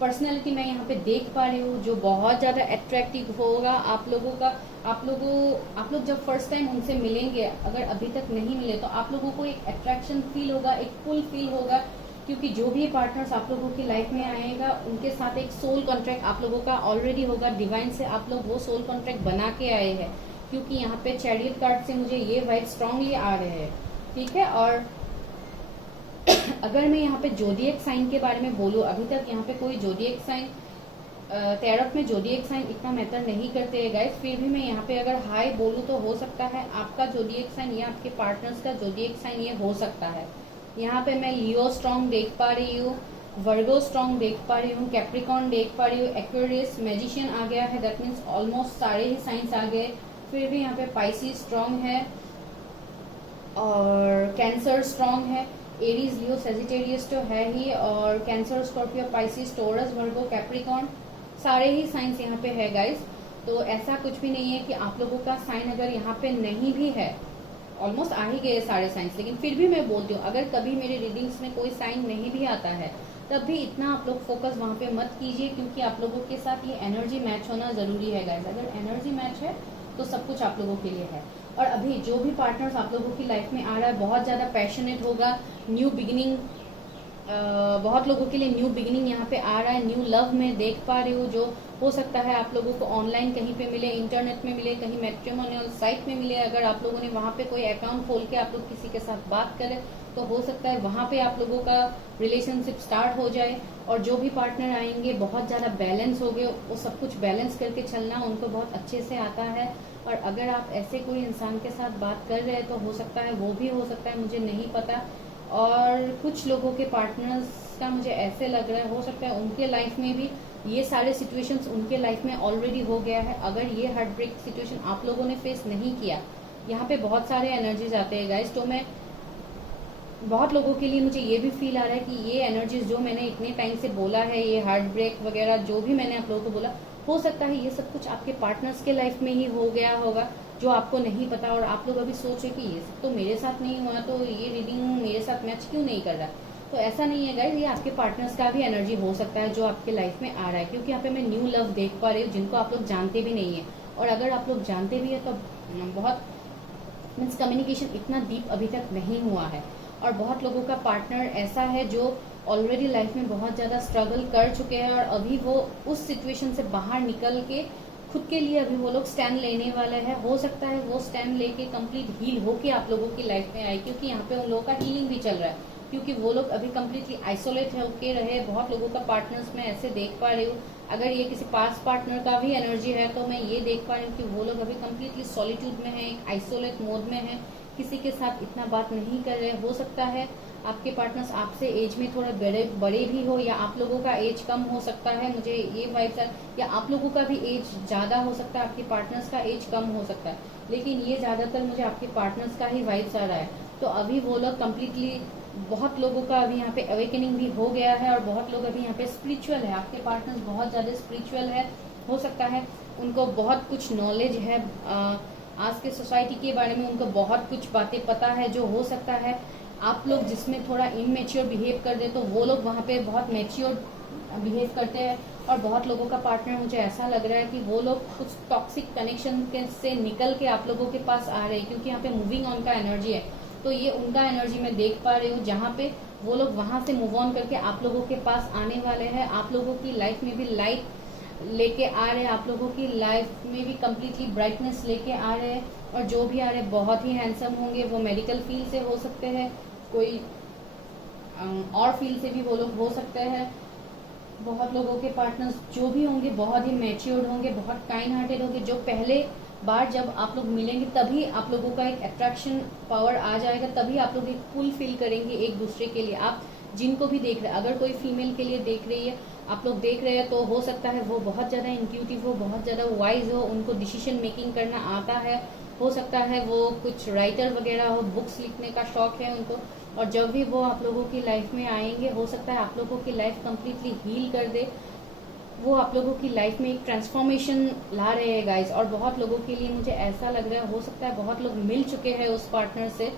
पर्सनैलिटी मैं यहाँ पे देख पा रही हूँ जो बहुत ज्यादा अट्रैक्टिव होगा आप लोगों का। आप लोग जब फर्स्ट टाइम उनसे मिलेंगे, अगर अभी तक नहीं मिले तो आप लोगों को एक अट्रैक्शन फील होगा, एक पुल फील होगा, क्योंकि जो भी पार्टनर्स आप लोगों की लाइफ में आएगा उनके साथ एक सोल कॉन्ट्रैक्ट आप लोगों का ऑलरेडी होगा। डिवाइन से आप लोग वो सोल कॉन्ट्रैक्ट बना के आए हैं, क्योंकि यहाँ पे चैरियट कार्ड से मुझे ये वाइब स्ट्रांगली आ रहे हैं, ठीक है। और अगर मैं यहाँ पे जोडिएक साइन के बारे में बोलूँ, अभी तक यहाँ पे कोई जोडिएक साइन, टैरोट में जोडिएक साइन इतना मैटर नहीं करते हैं गाइस, फिर भी मैं यहाँ पे अगर हाई बोलूँ तो हो सकता है आपका जोडिएक साइन या आपके पार्टनर्स का जोडिएक साइन ये हो सकता है। यहाँ पे मैं लियो स्ट्रॉन्ग देख पा रही हूँ, वर्गो स्ट्रॉन्ग देख पा रही हूँ, कैप्रिकॉन देख पा रही हूँ, एक्वेरियस, मैजिशियन आ गया है, दैट मीन्स ऑलमोस्ट सारे ही साइंस आ गए। फिर भी यहाँ पे पाइसिस स्ट्रॉन्ग है और कैंसर स्ट्रॉन्ग है, एरीज, लियो, सेजिटेरियस तो है ही, और कैंसर, स्कॉर्पियो, पाइसिस, टोरस, वर्गो, कैप्रिकॉन सारे ही साइंस यहाँ पे है गाइस। तो ऐसा कुछ भी नहीं है कि आप लोगों का साइन अगर यहाँ पे नहीं भी है, ऑलमोस्ट आ ही गए सारे साइंस, लेकिन फिर भी मैं बोलती हूँ अगर कभी मेरे रीडिंग्स में कोई साइन नहीं भी आता है तब भी इतना आप लोग फोकस वहाँ पे मत कीजिए, क्योंकि आप लोगों के साथ ये एनर्जी मैच होना जरूरी है गाइस। अगर एनर्जी मैच है तो सब कुछ आप लोगों के लिए है। और अभी जो भी पार्टनर्स आप लोगों की लाइफ में आ रहा है बहुत ज्यादा पैशनेट होगा, न्यू बिगिनिंग, बहुत लोगों के लिए न्यू बिगिनिंग यहाँ पे आ रहा है, न्यू लव में देख पा रही हूँ, जो हो सकता है आप लोगों को ऑनलाइन कहीं पे मिले, इंटरनेट में मिले, कहीं मैट्रिमोनियल साइट में मिले। अगर आप लोगों ने वहाँ पे कोई अकाउंट खोल के आप लोग किसी के साथ बात करें तो हो सकता है वहाँ पे आप लोगों का रिलेशनशिप स्टार्ट हो जाए। और जो भी पार्टनर आएंगे बहुत ज्यादा बैलेंस हो गए, वो सब कुछ बैलेंस करके चलना उनको बहुत अच्छे से आता है। और अगर आप ऐसे कोई इंसान के साथ बात कर रहे हैं तो हो सकता है वो भी हो सकता है, मुझे नहीं पता। और कुछ लोगों के पार्टनर्स का मुझे ऐसे लग रहा है हो सकता है उनके लाइफ में भी ये सारे सिचुएशंस उनके लाइफ में ऑलरेडी हो गया है। अगर ये हार्ट ब्रेक सिचुएशन आप लोगों ने फेस नहीं किया, यहाँ पे बहुत सारे एनर्जीज आते हैं गाइस, तो मैं बहुत लोगों के लिए मुझे ये भी फील आ रहा है कि ये एनर्जीज जो मैंने इतने टाइम से बोला है, ये हार्ट ब्रेक वगैरह जो भी मैंने आप लोगों को बोला, हो सकता है ये सब कुछ आपके पार्टनर्स के लाइफ में ही हो गया होगा जो आपको नहीं पता। और आप लोग अभी सोचे कि ये सब तो मेरे साथ नहीं हुआ, तो ये रीडिंग मेरे साथ मैच क्यों नहीं कर रहा। तो ऐसा नहीं है गाइस, ये आपके पार्टनर्स का भी एनर्जी हो सकता है जो आपके लाइफ में आ रहा है, क्योंकि यहाँ पे मैं न्यू लव देख पा रही हूँ जिनको आप लोग जानते भी नहीं है। और अगर आप लोग जानते भी है तो बहुत मीन्स कम्युनिकेशन इतना डीप अभी तक नहीं हुआ है। और बहुत लोगों का पार्टनर ऐसा है जो ऑलरेडी लाइफ में बहुत ज्यादा स्ट्रगल कर चुके हैं और अभी वो उस सिचुएशन से बाहर निकल के खुद के लिए अभी वो लोग स्टैंड लेने वाले हैं। हो सकता है वो स्टैंड लेके कंप्लीट हील होके आप लोगों की लाइफ में आए, क्योंकि यहाँ पे उन लोगों का हीलिंग भी चल रहा है, क्योंकि वो लोग अभी कम्प्लीटली आइसोलेट होके रहे। बहुत लोगों का पार्टनर्स में ऐसे देख पा रही हूँ, अगर ये किसी पास पार्टनर का भी एनर्जी है तो मैं ये देख पा रही हूँ कि वो लोग अभी कम्प्लीटली सॉलिट्यूड में है, एक आइसोलेट मोड में है, किसी के साथ इतना बात नहीं कर रहे। हो सकता है आपके पार्टनर्स आपसे एज में थोड़ा बड़े भी हो, या आप लोगों का एज कम हो सकता है, मुझे ये वाइब्स, या आप लोगों का भी एज ज्यादा हो सकता है, आपके पार्टनर्स का एज कम हो सकता है, लेकिन ये ज्यादातर मुझे आपके पार्टनर्स का ही वाइब्स आ रहा है। तो अभी वो लोग कम्प्लीटली, बहुत लोगों का अभी यहाँ पे अवेकनिंग भी हो गया है और बहुत लोग अभी यहाँ पे स्पिरिचुअल है, आपके पार्टनर्स बहुत ज्यादा स्पिरिचुअल है। हो सकता है उनको बहुत कुछ नॉलेज है, आज के सोसाइटी के बारे में उनको बहुत कुछ बातें पता है, जो हो सकता है आप लोग जिसमें थोड़ा इमेच्योर बिहेव कर दे तो वो लोग वहाँ पे बहुत मैच्योर बिहेव करते हैं। और बहुत लोगों का पार्टनर मुझे ऐसा लग रहा है कि वो लोग कुछ टॉक्सिक कनेक्शन से निकल के आप लोगों के पास आ रहे हैं, क्योंकि यहाँ पे मूविंग ऑन का एनर्जी है। तो ये उनका एनर्जी मैं देख पा रही हूँ, जहाँ पे वो लोग वहां से मूव ऑन करके आप लोगों के पास आने वाले हैं। आप लोगों की लाइफ में भी लाइट लेके आ रहे हैं, आप लोगों की लाइफ में भी कम्प्लीटली ब्राइटनेस लेके आ रहे हैं। और जो भी आ रहे हैं बहुत ही हैंडसम होंगे। वो मेडिकल फील्ड से हो सकते हैं, कोई और फील्ड से भी वो लोग हो सकते हैं। बहुत लोगों के पार्टनर्स जो भी होंगे बहुत ही मैच्योर्ड होंगे, बहुत काइंड हार्टेड होंगे। जो पहले बार जब आप लोग मिलेंगे तभी आप लोगों का एक अट्रैक्शन पावर आ जाएगा, तभी आप लोग एक पुल फील करेंगे एक दूसरे के लिए। आप जिनको भी देख रहे हैं, अगर कोई फीमेल के लिए देख रही है, आप लोग देख रहे हैं, तो हो सकता है वो बहुत ज़्यादा इंट्यूटिव हो, बहुत ज़्यादा वाइज हो, उनको डिसीजन मेकिंग करना आता है। हो सकता है वो कुछ राइटर वगैरह हो, बुक्स लिखने का शौक है उनको। और जब भी वो आप लोगों की लाइफ में आएंगे, हो सकता है आप लोगों की लाइफ कम्प्लीटली हील कर दे। वो आप लोगों की लाइफ में एक ट्रांसफॉर्मेशन ला रहे हैं गाइस। और बहुत लोगों के लिए मुझे ऐसा लग रहा है, हो सकता है बहुत लोग मिल चुके हैं उस पार्टनर से,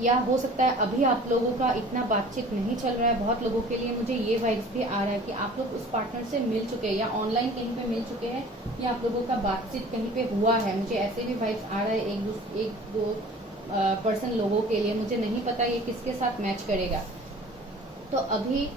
या हो सकता है अभी आप लोगों का इतना बातचीत नहीं चल रहा है। बहुत लोगों के लिए मुझे ये वाइब्स भी आ रहा है कि आप लोग उस पार्टनर से मिल चुके हैं, या ऑनलाइन कहीं पे मिल चुके हैं, या आप लोगों का बातचीत कहीं पे हुआ है। मुझे ऐसे भी वाइब्स आ रहा है एक दो पर्सन लोगों के लिए। मुझे नहीं पता ये किसके साथ मैच करेगा। तो अभी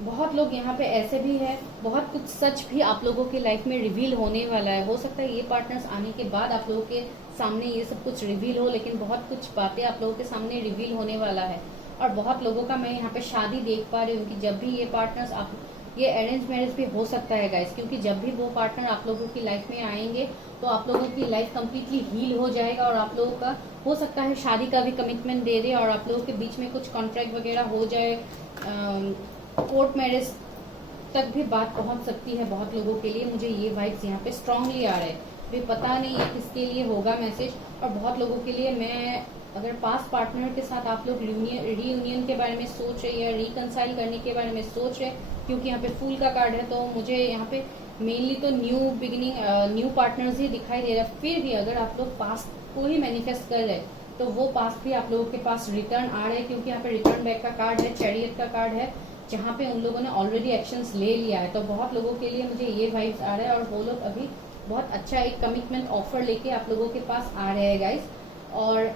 बहुत लोग यहाँ पे ऐसे भी है, बहुत कुछ सच भी आप लोगों की लाइफ में रिवील होने वाला है। हो सकता है ये पार्टनर्स आने के बाद आप लोगों के सामने ये सब कुछ रिवील हो, लेकिन बहुत कुछ बातें आप लोगों के सामने रिवील होने वाला है। और बहुत लोगों का मैं यहाँ पे शादी देख पा रही हूँ कि जब भी ये पार्टनर्स आप, ये अरेंज मैरिज भी हो सकता है गाइस, क्योंकि जब भी वो पार्टनर आप लोगों की लाइफ में आएंगे तो आप लोगों की लाइफ कम्प्लीटली हील हो जाएगा। और आप लोगों का हो सकता है शादी का भी कमिटमेंट दे दे, और आप लोगों के बीच में कुछ कॉन्ट्रैक्ट वगैरह हो जाए, कोर्ट मैरिज तक भी बात पहुंच सकती है बहुत लोगों के लिए। मुझे ये वाइब्स यहाँ पे स्ट्रांगली आ रहे हैं। भी पता नहीं है किसके लिए होगा मैसेज। और बहुत लोगों के लिए, मैं अगर पास पार्टनर के साथ आप लोग रीयूनियन के बारे में सोच रहे या रिकनसाइल करने के बारे में सोच रहे, क्योंकि यहाँ पे फूल का कार्ड है, तो मुझे यहाँ पे मेनली तो न्यू बिगिनिंग, न्यू पार्टनर्स ही दिखाई दे रहा है। फिर भी अगर आप लोग पास्ट को ही मैनिफेस्ट कर रहे तो वो पास्ट भी आप लोगों के पास रिटर्न आ रहे हैं, क्योंकि यहाँ पे रिटर्न बैक का कार्ड है, चैरियट का कार्ड है, जहाँ पे उन लोगों ने ऑलरेडी एक्शंस ले लिया है। तो बहुत लोगों के लिए मुझे ये वाइब्स आ रहा है, और वो लोग अभी बहुत अच्छा एक कमिटमेंट ऑफर लेके आप लोगों के पास आ रहे हैं गाइस। और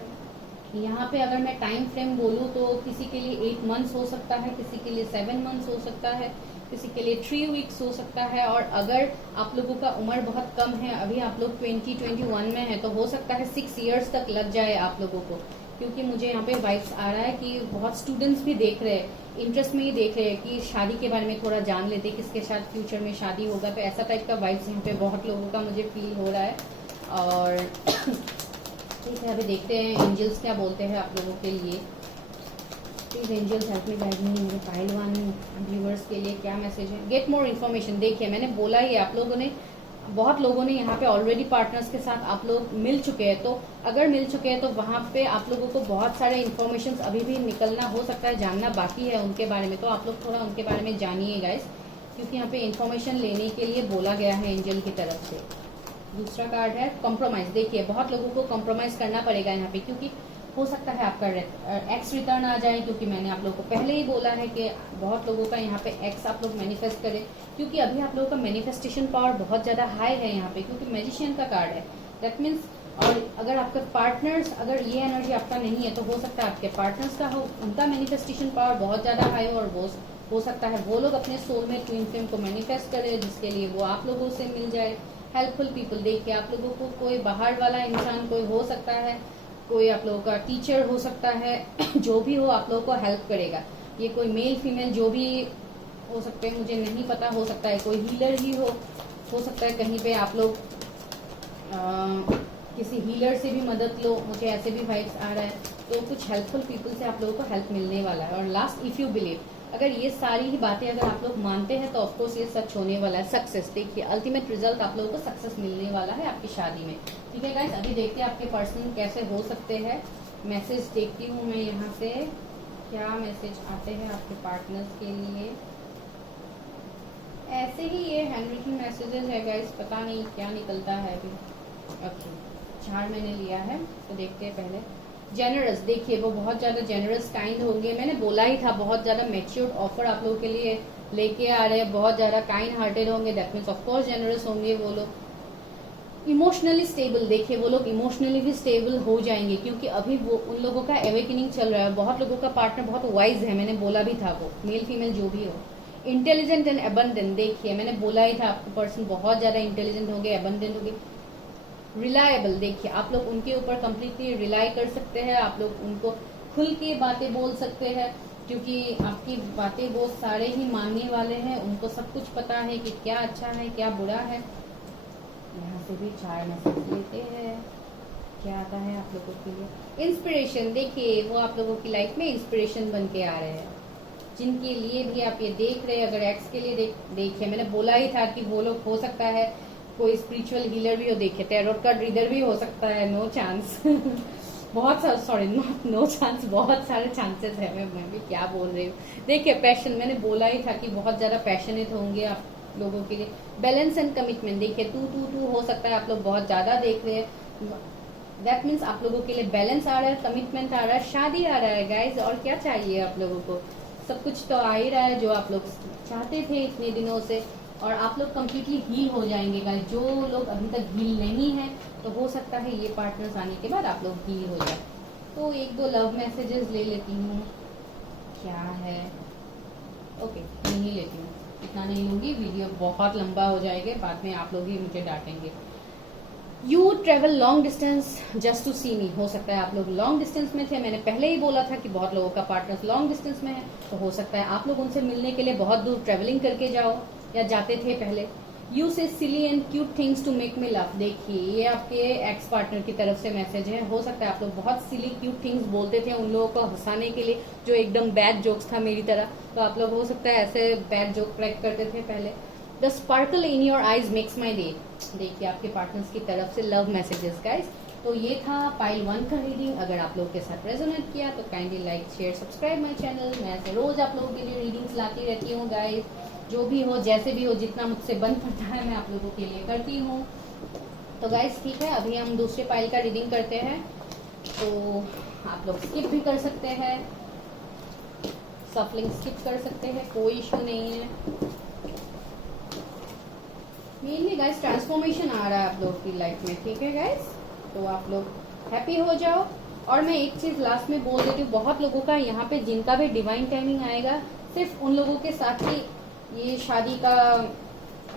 यहाँ पे अगर मैं टाइम फ्रेम बोलूँ तो किसी के लिए 8 मंथ्स हो सकता है, किसी के लिए 7 मंथ्स हो सकता है, किसी के लिए 3 वीक्स हो सकता है। और अगर आप लोगों का उम्र बहुत कम है, अभी आप लोग 2021 में है, तो हो सकता है 6 इयर्स तक लग जाए आप लोगों को। क्योंकि मुझे यहाँ पे वाइब्स आ रहा है कि बहुत स्टूडेंट्स भी देख रहे हैं, इंटरेस्ट में ही देख रहे हैं कि शादी के बारे में थोड़ा जान लेते, किसके साथ फ्यूचर में शादी होगा। तो ऐसा टाइप का वाइब्स यहाँ पे बहुत लोगों का मुझे फील हो रहा है। और ठीक है, अभी देखते हैं एंजल्स क्या बोलते हैं आप लोगों के लिए। Please angels help me guide me, मेरे पाइल 1 व्यूअर्स के लिए क्या मैसेज है। Get more information. देखिए मैंने बोला ही, आप लोगों ने, बहुत लोगों ने यहाँ पे ऑलरेडी पार्टनर्स के साथ आप लोग मिल चुके हैं। तो अगर मिल चुके हैं तो वहाँ पे आप लोगों को बहुत सारे इन्फॉर्मेशन अभी भी निकलना, हो सकता है जानना बाकी है उनके बारे में। तो आप लोग थोड़ा उनके बारे में जानिए गाइस, क्योंकि यहाँ पे इन्फॉर्मेशन लेने के लिए बोला गया है एंजल की तरफ से। दूसरा कार्ड है कॉम्प्रोमाइज। देखिए बहुत लोगों को कॉम्प्रोमाइज करना पड़ेगा यहाँ पे, क्योंकि हो सकता है आपका एक्स रिटर्न आ जाए, क्योंकि मैंने आप लोगों को पहले ही बोला है कि बहुत लोगों का यहाँ पे एक्स आप लोग मैनिफेस्ट करें, क्योंकि अभी आप लोगों का मैनिफेस्टेशन पावर बहुत ज़्यादा हाई है यहाँ पे, क्योंकि मैजिशियन का कार्ड है। दैट मीन्स, और अगर आपका पार्टनर्स, अगर ये एनर्जी आपका नहीं है तो हो सकता है आपके पार्टनर्स का हो, उनका मैनिफेस्टेशन पावर बहुत ज़्यादा हाई हो, और वो हो सकता है वो लोग अपने सोल में ट्विन फ्लेम को मैनिफेस्ट करें, जिसके लिए वो आप लोगों से मिल जाए। हेल्पफुल पीपल, देखिए आप लोगों को कोई बाहर वाला इंसान कोई हो सकता है, कोई आप लोगों का टीचर हो सकता है, जो भी हो आप लोगों को हेल्प करेगा। ये कोई मेल फीमेल जो भी हो सकते हैं, मुझे नहीं पता, हो सकता है कोई हीलर ही हो सकता है कहीं पे आप लोग किसी हीलर से भी मदद लो, मुझे ऐसे भी वाइब्स आ रहा है। तो कुछ हेल्पफुल पीपल से आप लोगों को हेल्प मिलने वाला है। और लास्ट, इफ यू बिलीव, अगर ये सारी ही बातें अगर आप लोग मानते हैं तो ऑफकोर्स ये सच होने वाला है। सक्सेस, देखिए अल्टीमेट रिजल्ट आप लोगों को सक्सेस मिलने वाला है आपकी शादी में। ठीक है गाइस, अभी देखते हैं आपके पर्सन कैसे हो सकते हैं। मैसेज देखती हूँ मैं यहाँ से, क्या मैसेज आते हैं आपके पार्टनर्स के लिए। ऐसे ही ये हैंडरिटन मैसेजेस है गाइस, पता नहीं क्या निकलता है अभी। ओके, 4 मैंने लिया है, तो देखते हैं पहले जेनरस, देखिए वो बहुत ज्यादा जेनरस काइंड होंगे, मैंने बोला ही था बहुत ज्यादा मैच्योर्ड ऑफर आप लोगों के लिए लेके आ रहे हैं, बहुत ज्यादा काइंड हार्टेड होंगे, that means of course generous होंगे वो लोग। इमोशनली स्टेबल, देखिए वो लोग इमोशनली भी स्टेबल हो जाएंगे, क्योंकि अभी वो उन लोगों का एवेकनिंग चल रहा है। बहुत लोगों का पार्टनर बहुत वाइज है, मैंने बोला भी था, वो मेल फीमेल जो भी हो। इंटेलिजेंट एंड अबंडेंट, देखिए मैंने बोला ही था आपका पर्सन बहुत ज्यादा इंटेलिजेंट होंगे, अबंडेंट होंगे। रिलायबल, देखिए आप लोग उनके ऊपर कम्प्लीटली रिलाई कर सकते हैं, आप लोग उनको खुल के बातें बोल सकते हैं, क्योंकि आपकी बातें वो सारे ही मानने वाले हैं, उनको सब कुछ पता है कि क्या अच्छा है क्या बुरा है। यहाँ से भी 4 मैसेज लेते हैं, क्या आता है आप लोगों के लिए। इंस्पिरेशन, देखिए वो आप लोगों की लाइफ में इंस्पिरेशन बन के आ रहे हैं, जिनके लिए भी आप ये देख रहे हैं। अगर एक्स के लिए देखिए मैंने बोला ही था कि वो लोग हो सकता है कोई स्पिरिचुअल हीलर भी हो, देखिए टैरोट कार्ड रीडर भी हो सकता है, नो चांस बहुत सारे, सॉरी नो चांस, बहुत सारे चांसेस है, मैं भी क्या बोल रही हूँ। देखिए पैशन, मैंने बोला ही था कि बहुत ज्यादा पैशनेट होंगे आप लोगों के लिए। बैलेंस एंड कमिटमेंट, देखिए टू हो सकता है, आप लोग बहुत ज्यादा देख रहे हैं, दैट मीन्स आप लोगों के लिए बैलेंस आ रहा है, कमिटमेंट आ रहा है, शादी आ रहा है गाइज, और क्या चाहिए आप लोगों को। सब कुछ तो आ ही रहा है जो आप लोग चाहते थे इतने दिनों से, और आप लोग कम्प्लीटली हील हो जाएंगे गाइज। जो लोग अभी तक हील नहीं है तो हो सकता है ये पार्टनर्स आने के बाद आप लोग हील हो जाए। तो 1-2 लव मैसेजेस ले लेती हूँ, क्या है, ओके नहीं लेती हूँ, इतना नहीं लूंगी, वीडियो बहुत लंबा हो जाएगा, बाद में आप लोग ही मुझे डांटेंगे। You travel long distance just to see me, हो सकता है आप लोग लॉन्ग डिस्टेंस में थे, मैंने पहले ही बोला था कि बहुत लोगों का पार्टनर्स लॉन्ग डिस्टेंस में है, तो हो सकता है आप लोग उनसे मिलने के लिए बहुत दूर ट्रेवलिंग करके जाओ या जाते थे पहले। You say silly and cute things to make me love, देखिए ये आपके एक्स पार्टनर की तरफ से मैसेज है। हो सकता है आप लोग बहुत सिली क्यूट थिंग्स बोलते थे उन लोगों को हंसाने के लिए, जो एकदम बैड जोक्स था मेरी तरह, तो आप लोग हो सकता है ऐसे बैड जोक क्रैक करते थे पहले। The sparkle in your eyes makes my day, देखिए आपके पार्टनर्स की तरफ से लव मैसेजेस गाइस। तो ये था पाइल 1 का रीडिंग। अगर आप लोग के साथ रेजोनेट किया तो kindly like share subscribe my channel. मैं ऐसे रोज आप लोगों के लिए रीडिंग्स लाती रहती हूँ गाइस, जो भी हो जैसे भी हो, जितना मुझसे बन पड़ता है मैं आप लोगों के लिए करती हूँ। तो गाइस ठीक है, अभी हम दूसरे पाइल का रीडिंग करते हैं, तो आप लोग स्किप भी कर सकते हैं, सफलिंग स्किप कर सकते हैं, कोई इशू नहीं है। मेनली गाइस ट्रांसफॉर्मेशन आ रहा है आप लोग की लाइफ में, ठीक है गाइस, तो आप लोग हैप्पी हो जाओ। और मैं एक चीज लास्ट में बोल देती हूँ, बहुत लोगों का यहाँ पे जिनका भी डिवाइन टाइमिंग आएगा, सिर्फ उन लोगों के साथ ही ये शादी का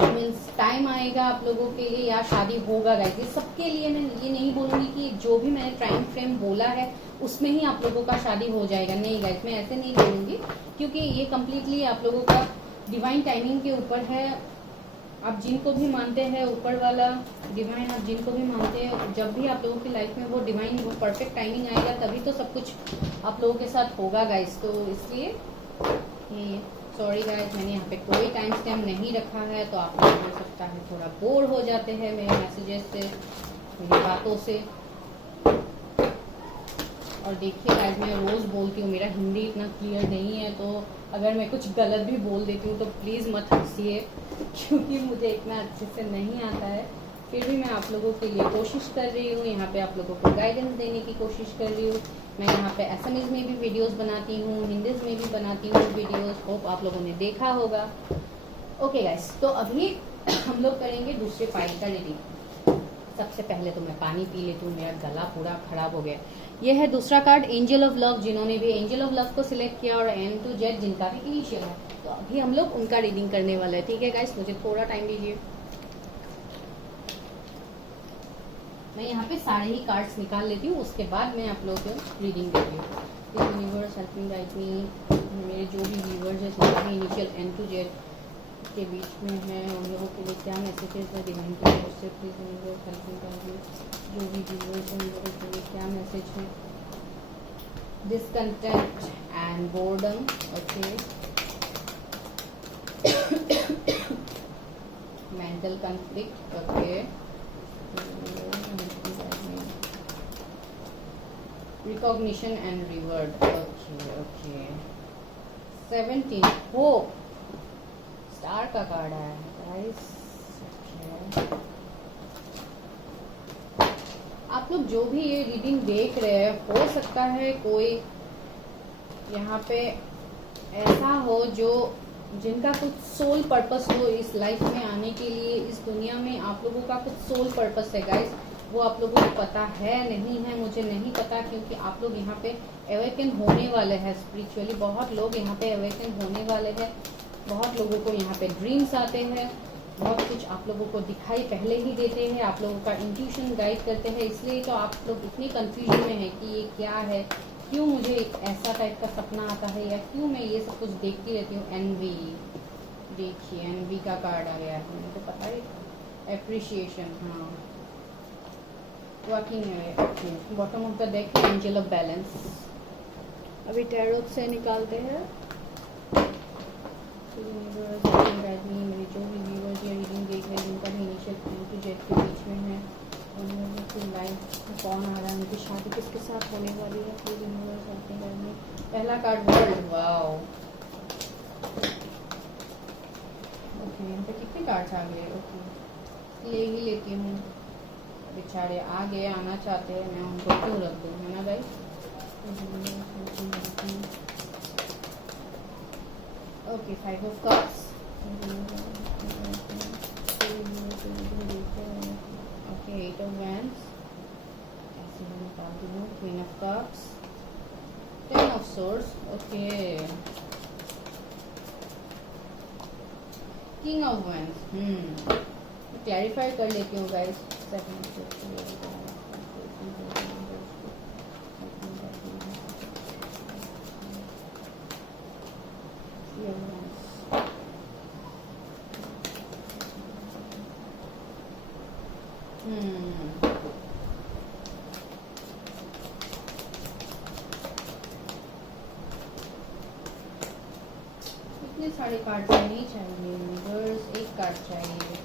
मीन्स टाइम आएगा आप लोगों के लिए, या शादी होगा गाइस। ये सबके लिए मैं ये नहीं बोलूंगी कि जो भी मैंने टाइम फ्रेम बोला है उसमें ही आप लोगों का शादी हो जाएगा, नहीं गाइस मैं ऐसे नहीं बोलूंगी, क्योंकि ये कम्प्लीटली आप लोगों का डिवाइन टाइमिंग के ऊपर है। आप जिनको भी मानते हैं ऊपर वाला डिवाइन, आप जिनको भी मानते हैं, जब भी आप लोगों की लाइफ में वो डिवाइन वो परफेक्ट टाइमिंग आएगा तभी तो सब कुछ आप लोगों के साथ होगा गाइस। तो इसलिए ये सॉरी गाइस, मैंने यहाँ पे कोई टाइम स्टैम्प नहीं रखा है, तो आप लोग हो सकता है थोड़ा बोर हो जाते हैं मेरे मैसेजेस से, मेरी बातों से। और देखिए गाइस मैं रोज बोलती हूँ, मेरा हिंदी इतना क्लियर नहीं है, तो अगर मैं कुछ गलत भी बोल देती हूँ तो प्लीज़ मत हंसिए, क्योंकि मुझे इतना अच्छे से नहीं आता है। फिर भी मैं आप लोगों के लिए कोशिश कर रही हूँ, यहाँ पे आप लोगों को गाइडेंस देने की कोशिश कर रही हूँ। मैं यहाँ पे एसएमएस में भी वीडियोस बनाती हूँ, हिंदीज में भी बनाती हूँ वीडियोस, होप आप लोगों ने देखा होगा। ओके गाइस, तो अभी हम लोग करेंगे दूसरे पाइल का रीडिंग। सबसे पहले तो मैं पानी पी लेती हूँ, मेरा गला पूरा खराब हो गया। ये है दूसरा कार्ड, एंजल ऑफ लव, जिन्होंने भी एंजल ऑफ लव को सिलेक्ट किया, और एन टू जेड जिनका भी इनिशियल है। तो अभी हम लोग उनका रीडिंग करने वाला है, ठीक है गाइस, मुझे थोड़ा टाइम दीजिए। मैं यहाँ पे सारे ही कार्ड्स निकाल लेती हूँ, उसके बाद मैं आप लोगों को रीडिंग देती हूँ। यूनिवर्स हेल्पिंग गाइड मी, मेरे जो भी व्यूवर्स हैं जिनका भी इनिशियल एन टू जेड के बीच में है, उन लोगों के लिए क्या मैसेजेस है डिवाइन की तरफ से, please universe helping guide me. जो भी व्यूवर्स हैं उन लोगों के लिए क्या मैसेज है। Discontent and boredom, okay. Mental conflict, okay. Recognition and reward, okay okay. 17 hope, star का कार्ड है गाइस, ओके। आप लोग जो भी ये रीडिंग देख रहे हैं, हो सकता है कोई यहाँ पे ऐसा हो जो जिनका कुछ सोल पर्पस हो इस लाइफ में आने के लिए, इस दुनिया में आप लोगों का कुछ सोल पर्पस है गाइस, वो आप लोगों को पता है नहीं है, मुझे नहीं पता, क्योंकि आप लोग यहाँ पे अवेकन होने वाले हैं स्पिरिचुअली। बहुत लोग यहाँ पे अवेकन होने वाले हैं, बहुत लोगों को यहाँ पे ड्रीम्स आते हैं, बहुत कुछ आप लोगों को दिखाई पहले ही देते हैं, आप लोगों का इंट्यूशन गाइड करते हैं। इसलिए तो आप लोग इतनी कंफ्यूजन में है कि ये क्या है, क्यों मुझे ऐसा टाइप का सपना आता है, या क्यों मैं ये सब कुछ देखती रहती हूँ। एनवी, देखिए एनवी का कार्ड आ गया है, मुझे तो पता है। एप्रिशिएशन, हाँ, वर्किंग है। Bottom of the deck, angel of balance. अभी टैरोट से निकालते हैं। मेरे जो भी व्यूअर्स या रीडिंग देख रहे हैं, जिनका भी इनिशियल टाइम टू जेट के बीच में है, उन लोगों की लाइफ कौन आ रहा है, उनकी शादी किसके साथ होने वाली है, प्लीज यूनिवर्स आते हैं में। पहला कार्ड वर्ल्ड, वाओ। ओके, यहाँ पे कितने कार्ड्स आ गए। ओके, ले ही लेती हूँ। बेचारे आ गए, आना चाहते हैं, मैं उनको क्यों रख दूँ, है ना guys. Okay, 5 of cups. Okay, 8 of wands. ऐसे मैं निकालती हूँ। Queen of cups, 10 of swords. Okay, king of wands. Clarify कर लेती हूँ गाइस। इतने सारे कार्ड नहीं चाहिए यूनिवर्स, एक कार्ड चाहिए।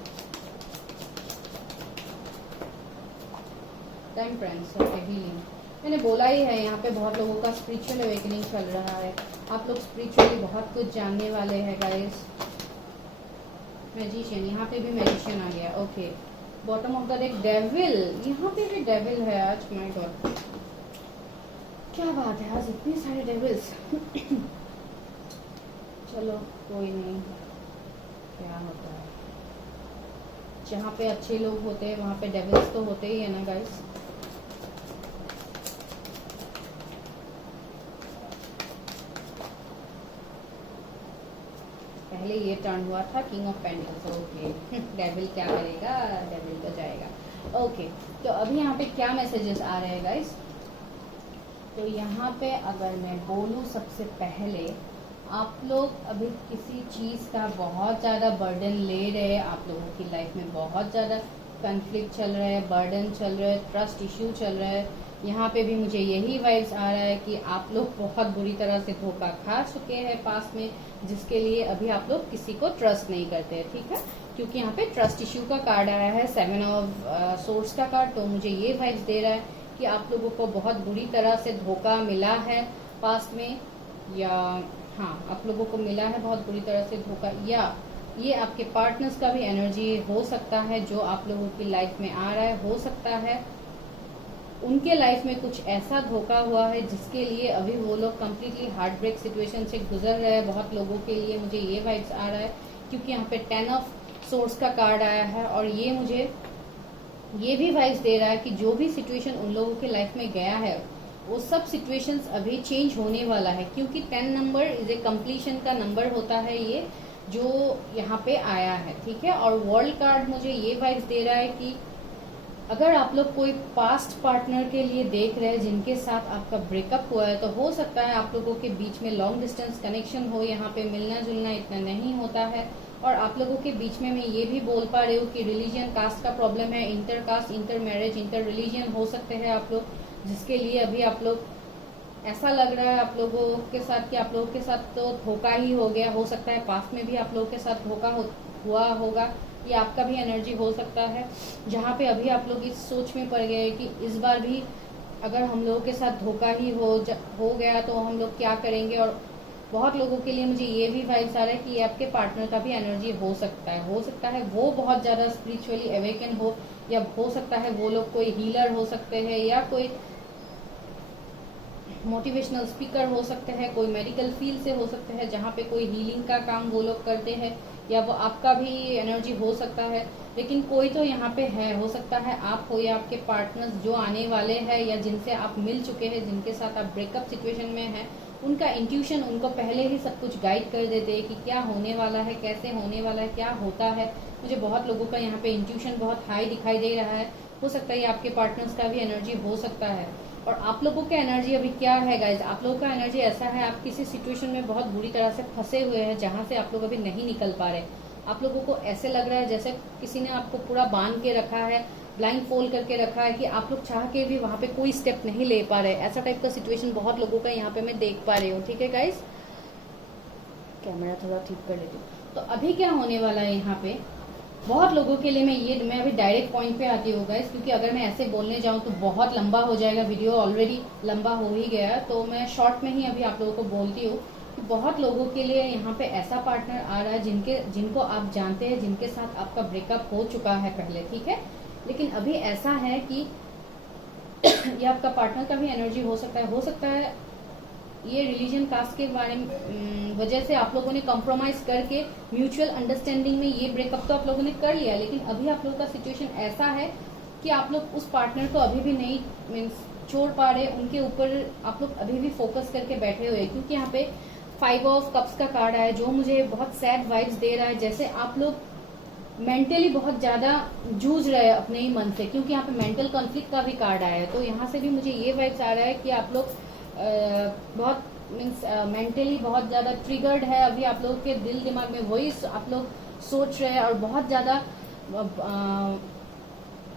Temperance, healing. मैंने बोला ही है, यहाँ पे बहुत लोगों का स्पिरिचुअल अवेकनिंग चल रहा है, आप लोग स्पिरिचुअली बहुत कुछ जानने वाले हैं गाइस। मैजिशियन, यहाँ पे भी मैजिशियन आ गया। Okay, bottom of the deck devil, यहाँ पे भी डेविल है आज। माय गॉड, क्या बात है, आज इतने सारे डेविल्स। चलो कोई नहीं, क्या होता है, जहाँ पे अच्छे लोग होते हैं वहाँ पे डेविल्स तो होते ही है ना गाइस। पहले ये टर्न हुआ था किंग ऑफ पेंडल्स। ओके, डेविल क्या करेगा, डेविल तो जाएगा। ओके, तो अभी यहाँ पे क्या मैसेजेस आ रहे हैं गाइस। तो यहाँ पे अगर मैं बोलूँ, सबसे पहले आप लोग अभी किसी चीज़ का बहुत ज़्यादा बर्डन ले रहे हैं, आप लोगों की लाइफ में बहुत ज़्यादा कन्फ्लिक्ट चल रहा है, बर्डन चल रहा है, ट्रस्ट इश्यू चल रहा है। यहाँ पे भी मुझे यही वाइब्स आ रहा है कि आप लोग बहुत बुरी तरह से धोखा खा चुके हैं पास्ट में, जिसके लिए अभी आप लोग किसी को ट्रस्ट नहीं करते, ठीक है। क्योंकि यहाँ पे ट्रस्ट इश्यू का कार्ड आया है, 7 ऑफ सोर्ड्स का कार्ड, तो मुझे ये वाइब्स दे रहा है कि आप लोगों को बहुत बुरी तरह से धोखा मिला है पास्ट में, या हाँ, आप लोगों को मिला है बहुत बुरी तरह से धोखा, या ये आपके पार्टनर्स का भी एनर्जी हो सकता है जो आप लोगों की लाइफ में आ रहा है। हो सकता है उनके लाइफ में कुछ ऐसा धोखा हुआ है जिसके लिए अभी वो लोग कम्प्लीटली हार्ट ब्रेक सिचुएशन से गुजर रहे हैं। बहुत लोगों के लिए मुझे ये वाइब्स आ रहा है, क्योंकि यहाँ पे 10 ऑफ सोर्ड्स का कार्ड आया है, और ये मुझे ये भी वाइब्स दे रहा है कि जो भी सिचुएशन उन लोगों के लाइफ में गया है, वो सब सिचुएशंस अभी चेंज होने वाला है, क्योंकि 10 नंबर इज ए कंप्लीशन का नंबर होता है, ये जो यहाँ पे आया है, ठीक है। और वर्ल्ड कार्ड मुझे ये वाइब्स दे रहा है कि अगर आप लोग कोई पास्ट पार्टनर के लिए देख रहे हैं जिनके साथ आपका ब्रेकअप हुआ है, तो हो सकता है आप लोगों के बीच में लॉन्ग डिस्टेंस कनेक्शन हो, यहाँ पे मिलना जुलना इतना नहीं होता है। और आप लोगों के बीच में मैं ये भी बोल पा रही हूँ कि रिलीजियन कास्ट का प्रॉब्लम है, inter caste, inter marriage, inter religion हो सकते हैं आप लोग, जिसके लिए अभी आप लोग ऐसा लग रहा है आप लोगों के साथ कि आप लोगों के साथ तो धोखा ही हो गया। हो सकता है पास्ट में भी आप लोगों के साथ धोखा हुआ होगा, ये आपका भी एनर्जी हो सकता है, जहाँ पे अभी आप लोग इस सोच में पड़ गए कि इस बार भी अगर हम लोगों के साथ धोखा ही हो गया तो हम लोग क्या करेंगे, और बहुत लोगों के लिए मुझे ये भी वाइब्स आ रहा है कि ये आपके पार्टनर का भी एनर्जी हो सकता है वो बहुत ज्यादा स्पिरिचुअली अवेकन हो, या हो सकता है वो लोग कोई हीलर हो सकते हैं, या कोई मोटिवेशनल स्पीकर हो सकते हैं, कोई मेडिकल फील्ड से हो सकते हैं जहाँ पे कोई हीलिंग का काम वो लोग करते हैं, या वो आपका भी एनर्जी हो सकता है। लेकिन कोई तो यहाँ पे है, हो सकता है आप हो या आपके पार्टनर्स जो आने वाले हैं या जिनसे आप मिल चुके हैं, जिनके साथ आप ब्रेकअप सिचुएशन में हैं, उनका इंट्यूशन उनको पहले ही सब कुछ गाइड कर देते हैं कि क्या होने वाला है, कैसे होने वाला है, क्या होता है। मुझे बहुत लोगों का यहाँ पे इंट्यूशन बहुत हाई दिखाई दे रहा है। हो सकता है आपके पार्टनर्स का भी एनर्जी हो सकता है। और आप लोगों का एनर्जी अभी क्या है गाइज, आप लोगों का एनर्जी ऐसा है, आप किसी सिचुएशन में बहुत बुरी तरह से फंसे हुए हैं जहां से आप लोग अभी नहीं निकल पा रहे। आप लोगों को ऐसे लग रहा है जैसे किसी ने आपको पूरा बांध के रखा है, ब्लाइंड फोल्ड करके रखा है, कि आप लोग चाह के भी वहां पे कोई स्टेप नहीं ले पा रहे। ऐसा टाइप का सिचुएशन बहुत लोगों का यहाँ पे मैं देख पा रही हूँ। ठीक है गाइज, कैमरा थोड़ा ठीक कर लेती हूँ। तो अभी क्या होने वाला है यहाँ पे बहुत लोगों के लिए, मैं अभी डायरेक्ट पॉइंट पे आती हूँ गाइस, क्योंकि अगर मैं ऐसे बोलने जाऊँ तो बहुत लंबा हो जाएगा, वीडियो ऑलरेडी लंबा हो ही गया, तो मैं शॉर्ट में ही अभी आप लोगों को बोलती हूँ कि बहुत लोगों के लिए यहाँ पे ऐसा पार्टनर आ रहा है जिनको आप जानते हैं, जिनके साथ आपका ब्रेकअप हो चुका है पहले, ठीक है। लेकिन अभी ऐसा है कि ये आपका पार्टनर का भी एनर्जी हो सकता है ये रिलीजन कास्ट के बारे में वजह से आप लोगों ने कॉम्प्रोमाइज करके म्यूचुअल अंडरस्टैंडिंग में ये ब्रेकअप तो आप लोगों ने कर लिया, लेकिन अभी आप लोगों का सिचुएशन ऐसा है कि आप लोग उस पार्टनर को अभी भी नहीं मीन्स छोड़ पा रहे, उनके ऊपर आप लोग अभी भी फोकस करके बैठे हुए हैं। क्योंकि यहाँ पे 5 ऑफ कप्स का कार्ड आया जो मुझे बहुत सैड वाइब्स दे रहा है, जैसे आप लोग मेंटली बहुत ज्यादा जूझ रहे हैं अपने ही मन से, क्योंकि यहाँ पे मेंटल कॉन्फ्लिक्ट का भी कार्ड आया है। तो यहाँ से भी मुझे ये वाइब्स आ रहा है कि आप लोग बहुत मीन्स मेंटली बहुत ज्यादा ट्रिगर्ड है अभी, आप लोगों के दिल दिमाग में वही आप लोग सोच रहे हैं, और बहुत ज्यादा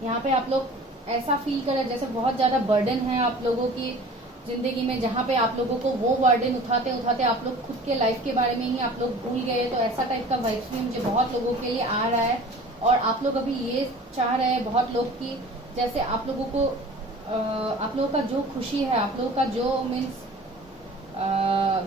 यहाँ पे आप लोग ऐसा फील कर रहे हैं जैसे बहुत ज्यादा बर्डन है आप लोगों की जिंदगी में, जहाँ पे आप लोगों को वो बर्डन उठाते उठाते आप लोग खुद के लाइफ के बारे में ही आप लोग भूल गए। तो ऐसा टाइप का वाइब्स भी मुझे बहुत लोगों के लिए आ रहा है। और आप लोग अभी ये चाह रहे हैं बहुत लोग की, जैसे आप लोगों को आप लोगों का जो खुशी है, आप लोगों का जो मीन्स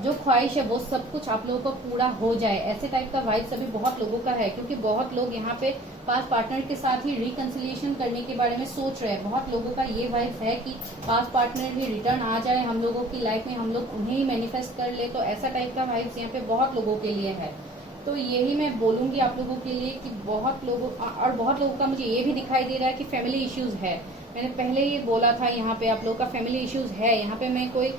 जो ख्वाहिश है वो सब कुछ आप लोगों को पूरा हो जाए, ऐसे टाइप का वाइब्स अभी बहुत लोगों का है। क्योंकि बहुत लोग यहाँ पे पास्ट पार्टनर के साथ ही रिकंसिलिएशन करने के बारे में सोच रहे हैं। बहुत लोगों का ये वाइब्स है कि पास्ट पार्टनर ही रिटर्न आ जाए हम लोगों की लाइफ में, हम लोग उन्हें ही मैनिफेस्ट कर ले। तो ऐसा टाइप का वाइब्स यहाँ पे बहुत लोगों के लिए है। तो यही मैं बोलूंगी आप लोगों के लिए कि बहुत लोगों का मुझे ये भी दिखाई दे रहा है कि फैमिली इश्यूज है। मैंने पहले ये बोला था यहाँ पे आप लोगों का फैमिली इश्यूज है। यहाँ पे मैं कोई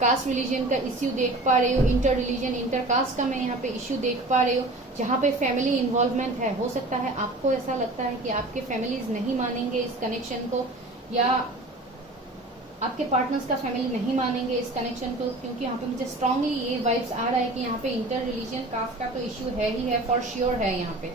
कास्ट रिलीजन का इश्यू देख पा रही हूँ, इंटर रिलीजन इंटर कास्ट का मैं यहाँ पे इश्यू देख पा रही हूँ, जहाँ पे फैमिली इन्वॉल्वमेंट है। हो सकता है आपको ऐसा लगता है कि आपके फैमिलीज नहीं मानेंगे इस कनेक्शन को, या आपके पार्टनर्स का फैमिली नहीं मानेंगे इस कनेक्शन को, क्योंकि यहाँ पे मुझे स्ट्रांगली ये वाइब्स आ रहा है कि यहाँ पे इंटर रिलीजन कास्ट का तो इश्यू है ही है, फॉर श्योर है यहाँ पे।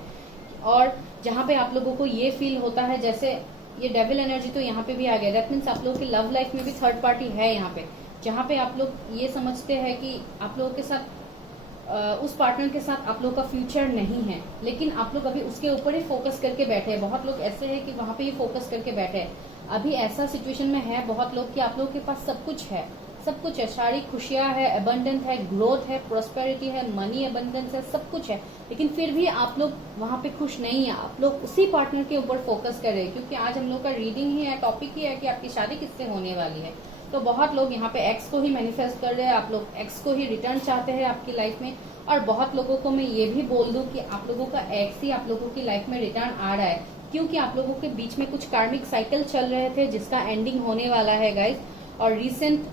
और जहाँ पे आप लोगों को ये फील होता है जैसे ये डेविल एनर्जी तो यहाँ पे भी आ गया, दैट मीन्स आप लोगों की लव लाइफ में भी थर्ड पार्टी है यहाँ पे, जहाँ पे आप लोग ये समझते हैं कि आप लोगों के साथ उस पार्टनर के साथ आप लोग का फ्यूचर नहीं है, लेकिन आप लोग अभी उसके ऊपर ही फोकस करके बैठे हैं। बहुत लोग ऐसे हैं कि वहां पे ही फोकस करके बैठे हैं। अभी ऐसा सिचुएशन में है बहुत लोग कि आप लोगों के पास सब कुछ है, सब कुछ है, सारी खुशियां है, अबंडेंट है, ग्रोथ है, प्रोस्पेरिटी है, मनी अबंडेंस है, सब कुछ है, लेकिन फिर भी आप लोग वहां पे खुश नहीं है। आप लोग उसी पार्टनर के ऊपर फोकस कर रहे हैं, क्योंकि आज हम लोग का रीडिंग ही है, टॉपिक ही है कि आपकी शादी किससे होने वाली है। तो बहुत लोग यहाँ पे एक्स को ही मैनिफेस्ट कर रहे हैं, आप लोग एक्स को ही रिटर्न चाहते हैं आपकी लाइफ में। और बहुत लोगों को मैं ये भी बोल दूं कि आप लोगों का एक्स ही आप लोगों की लाइफ में रिटर्न आ रहा है, क्योंकि आप लोगों के बीच में कुछ कार्मिक साइकिल चल रहे थे जिसका एंडिंग होने वाला है गाइज, और रिसेंट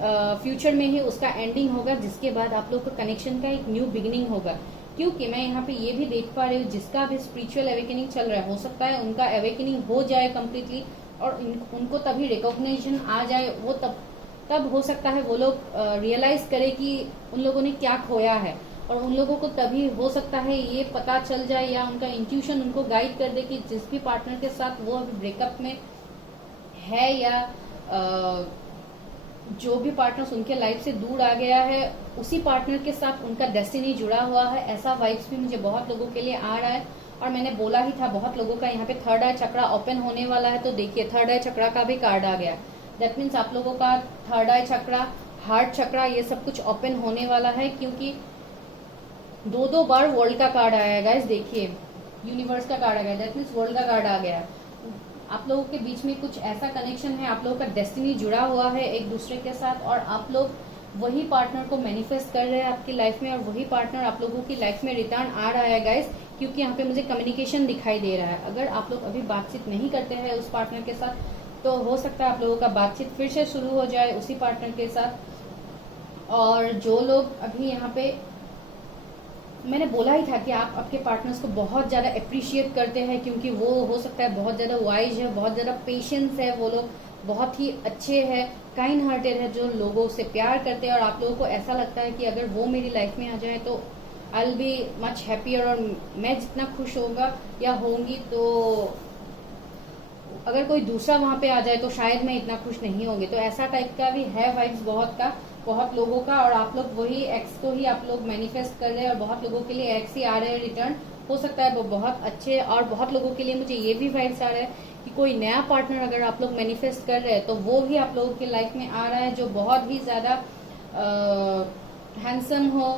फ्यूचर में ही उसका एंडिंग होगा, जिसके बाद आप लोग का कनेक्शन का एक न्यू बिगिनिंग होगा। क्योंकि मैं यहाँ पे ये भी देख पा रही हूँ जिसका भी स्पिरिचुअल अवेकनिंग चल रहा है, हो सकता है उनका अवेकनिंग हो जाए कम्प्लीटली, और उनको तभी रिकॉग्निशन आ जाए, वो तब हो सकता है वो लोग रियलाइज करे कि उन लोगों ने क्या खोया है, और उन लोगों को तभी हो सकता है ये पता चल जाए, या उनका इंट्यूशन उनको गाइड कर दे कि जिस भी पार्टनर के साथ वो अभी ब्रेकअप में है, या जो भी पार्टनर्स उनके लाइफ से दूर आ गया है, उसी पार्टनर के साथ उनका डेस्टिनी जुड़ा हुआ है। ऐसा वाइब्स भी मुझे बहुत लोगों के लिए आ रहा है। और मैंने बोला ही था बहुत लोगों का यहाँ पे थर्ड आई चक्रा ओपन होने वाला है। तो देखिए थर्ड आई चक्रा का भी कार्ड आ गया, दैट मीन्स आप लोगों का थर्ड आई चक्रा, हार्ट चक्रा, ये सब कुछ ओपन होने वाला है, क्योंकि दो बार वर्ल्ड का कार्ड आया है गाइस, देखिए यूनिवर्स का कार्ड आ गया, दैट मीन्स वर्ल्ड का कार्ड आ गया। आप लोगों के बीच में कुछ ऐसा कनेक्शन है, आप लोगों का डेस्टिनी जुड़ा हुआ है एक दूसरे के साथ, और आप लोग वही पार्टनर को मैनिफेस्ट कर रहे हैं आपकी लाइफ में, और वही पार्टनर आप लोगों की लाइफ में रिटर्न आ रहा है गाइस, क्योंकि यहाँ पे मुझे कम्युनिकेशन दिखाई दे रहा है। अगर आप लोग अभी बातचीत नहीं करते हैं उस पार्टनर के साथ, तो हो सकता है आप लोगों का बातचीत फिर से शुरू हो जाए उसी पार्टनर के साथ। और जो लोग अभी यहाँ पे, मैंने बोला ही था कि आप आपके पार्टनर्स को बहुत ज़्यादा अप्रिशिएट करते हैं, क्योंकि वो हो सकता है बहुत ज़्यादा वाइज है, बहुत ज़्यादा पेशेंस है, वो लोग बहुत ही अच्छे हैं, काइंड हार्टेड है, जो लोगों से प्यार करते हैं, और आप लोगों को ऐसा लगता है कि अगर वो मेरी लाइफ में आ जाए तो I will be much happier, और मैं जितना खुश होगा या होंगी, तो अगर कोई दूसरा वहां पे आ जाए तो शायद मैं इतना खुश नहीं होंगी। तो ऐसा टाइप का भी है वाइब्स बहुत लोगों का, और आप लोग वही एक्स को ही आप लोग मैनिफेस्ट कर रहे हैं, और बहुत लोगों के लिए एक्स ही आ रहे हैं रिटर्न। हो सकता है वो बहुत अच्छे, और बहुत लोगों के लिए मुझे ये भी वाइब्स आ रहा है कि कोई नया पार्टनर अगर आप लोग मैनिफेस्ट कर रहे हैं तो वो भी आप लोगों की लाइफ में आ रहा है, जो बहुत ही ज्यादा हैंडसम हो,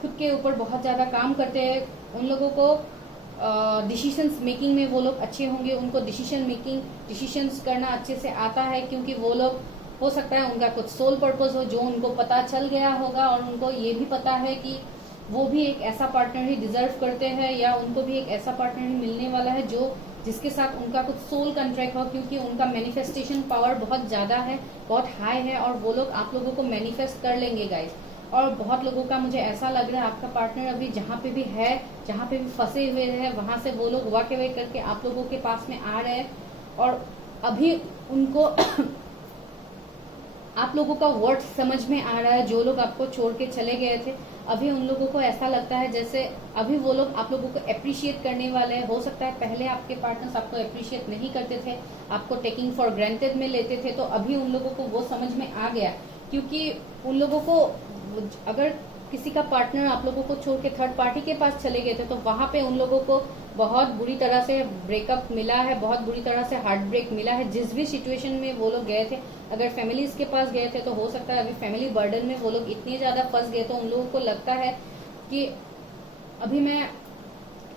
खुद के ऊपर बहुत ज्यादा काम करते हैं, उन लोगों को डिसीजंस मेकिंग में वो लोग अच्छे होंगे, उनको डिसीजंस करना अच्छे से आता है, क्योंकि वो लोग, हो सकता है उनका कुछ सोल पर्पस हो जो उनको पता चल गया होगा, और उनको ये भी पता है कि वो भी एक ऐसा पार्टनर ही डिजर्व करते हैं, या उनको भी एक ऐसा पार्टनर ही मिलने वाला है जो जिसके साथ उनका कुछ सोल कॉन्ट्रैक्ट हो, क्योंकि उनका मैनिफेस्टेशन पावर बहुत ज्यादा है, बहुत हाई है, और वो लोग आप लोगों को मैनिफेस्ट कर लेंगे गाइस। और बहुत लोगों का मुझे ऐसा लग रहा है आपका पार्टनर अभी जहाँ पे भी है, जहाँ पे भी फंसे हुए हैं, वहां से वो लोग वॉक अवे करके आप लोगों के पास में आ रहे हैं, और अभी उनको आप लोगों का वर्ड समझ में आ रहा है। जो लोग आपको छोड़ के चले गए थे, अभी उन लोगों को ऐसा लगता है जैसे अभी वो लोग आप लोगों को अप्रिशिएट करने वाले हैं। हो सकता है पहले आपके पार्टनर्स आपको अप्रिशिएट नहीं करते थे, आपको टेकिंग फॉर ग्रांटेड में लेते थे, तो अभी उन लोगों को वो समझ में आ गया, क्योंकि उन लोगों को, अगर किसी का पार्टनर आप लोगों को छोड़ के थर्ड पार्टी के पास चले गए थे, तो वहां पे उन लोगों को बहुत बुरी तरह से ब्रेकअप मिला है, बहुत बुरी तरह से हार्ट ब्रेक मिला है, जिस भी सिचुएशन में वो लोग गए थे। अगर फैमिलीज के पास गए थे तो हो सकता है अभी फैमिली बर्डन में वो लोग इतने ज्यादा फंस गए, तो उन लोगों को लगता है कि अभी मैं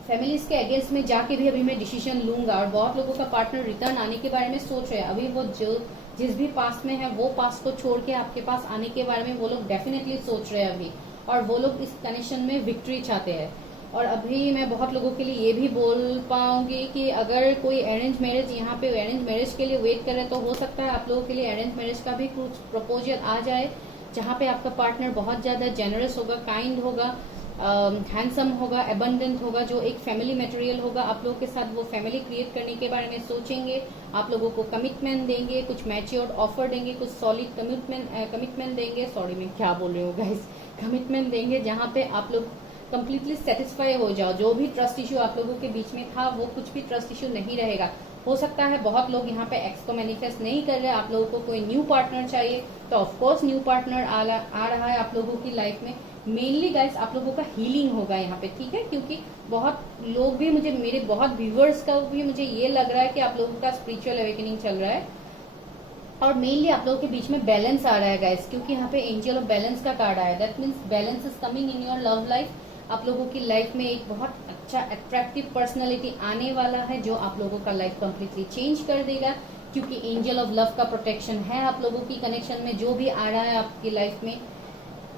फैमिलीज के अगेंस्ट में जाके भी अभी मैं डिसीजन लूंगा। और बहुत लोगों का पार्टनर रिटर्न आने के बारे में सोच रहे हैं, अभी वो जो जिस भी पास्ट में है वो पास्ट को छोड़ के आपके पास आने के बारे में वो लोग डेफिनेटली सोच रहे हैं अभी, और वो लोग इस कनेक्शन में विक्ट्री चाहते हैं। और अभी मैं बहुत लोगों के लिए ये भी बोल पाऊंगी कि अगर कोई अरेंज मैरिज, यहाँ पे अरेंज मैरिज के लिए वेट करे, तो हो सकता है आप लोगों के लिए अरेंज मैरिज का भी कुछ प्रपोजल आ जाए, जहाँ पे आपका पार्टनर बहुत ज्यादा जेनरस होगा, काइंड होगा, हैंडसम होगा, एबंडेंट होगा, जो एक फैमिली मटेरियल होगा। आप लोगों के साथ वो फैमिली क्रिएट करने के बारे में सोचेंगे, आप लोगों को कमिटमेंट देंगे, कुछ मैच्योर्ड ऑफर देंगे, कुछ सॉलिड कमिटमेंट देंगे, सॉरी मैं क्या बोल रही हूँ गाइस, कमिटमेंट देंगे, जहाँ पे आप लोग कंप्लीटली सेटिस्फाई हो जाओ। जो भी ट्रस्ट इश्यू आप लोगों के बीच में था, वो कुछ भी ट्रस्ट इश्यू नहीं रहेगा। हो सकता है बहुत लोग यहाँ पे एक्स को मैनिफेस्ट नहीं कर रहे, आप लोगों को कोई न्यू पार्टनर चाहिए, तो ऑफकोर्स न्यू पार्टनर आ रहा है आप लोगों की लाइफ में। मेनली गाइस आप लोगों का हीलिंग होगा यहाँ पे, ठीक है, क्योंकि बहुत लोग भी, मुझे मेरे बहुत व्यूवर्स का भी मुझे ये लग रहा है कि आप लोगों का स्पिरिचुअल अवेकनिंग चल रहा है, और मेनली आप लोगों के बीच में बैलेंस आ रहा है गाइस, क्योंकि यहाँ पे एंजल ऑफ बैलेंस का कार्ड आया, that means balance is coming in your love life. आप लोगों की लाइफ में एक बहुत अच्छा अट्रैक्टिव पर्सनालिटी आने वाला है, जो आप लोगों का लाइफ कंप्लीटली चेंज कर देगा, क्योंकि एंजल ऑफ लव का प्रोटेक्शन है आप लोगों की कनेक्शन में। जो भी आ रहा है आपकी लाइफ में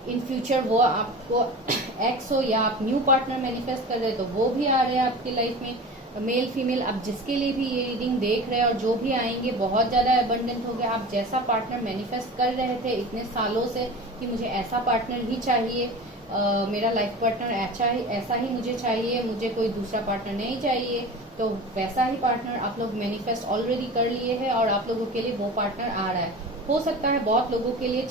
इन फ्यूचर, वो आपको एक्स हो या आप न्यू पार्टनर मैनिफेस्ट कर रहे हैं, तो वो भी आ रहे हैं आपकी लाइफ में, मेल फीमेल, आप जिसके लिए भी ये रीडिंग देख रहे हैं, और जो भी आएंगे बहुत ज्यादा अबंडेंट हो गया। आप जैसा पार्टनर मैनिफेस्ट कर रहे थे इतने सालों से कि मुझे ऐसा पार्टनर ही चाहिए, मेरा लाइफ पार्टनर ऐसा ही मुझे चाहिए, मुझे कोई दूसरा पार्टनर नहीं चाहिए, तो वैसा ही पार्टनर आप लोग मैनिफेस्ट ऑलरेडी कर लिए हैं, और आप लोगों के लिए वो पार्टनर आ रहा है। हो सकता है बहुत लोगों के लिए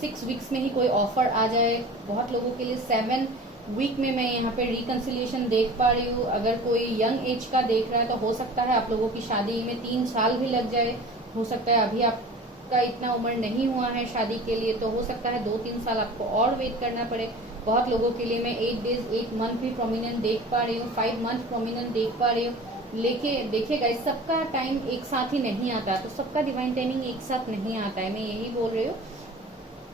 6 वीक्स में ही कोई ऑफर आ जाए, बहुत लोगों के लिए 7 वीक में मैं यहाँ पे रिकंसिलिएशन देख पा रही हूँ। अगर कोई यंग एज का देख रहा है तो हो सकता है आप लोगों की शादी में 3 साल भी लग जाए, हो सकता है अभी आपका इतना उम्र नहीं हुआ है शादी के लिए, तो हो सकता है 2-3 साल आपको और वेट करना पड़े। बहुत लोगों के लिए मैं 8 डेज 8 मंथ भी प्रोमिनेंट देख पा रही हूँ, 5 मंथ प्रोमिनेंट देख पा रही हूँ। देखिएगा इस सबका टाइम एक साथ ही नहीं आता, तो सबका डिवाइन टाइमिंग एक साथ नहीं आता है, मैं यही बोल रही हूँ।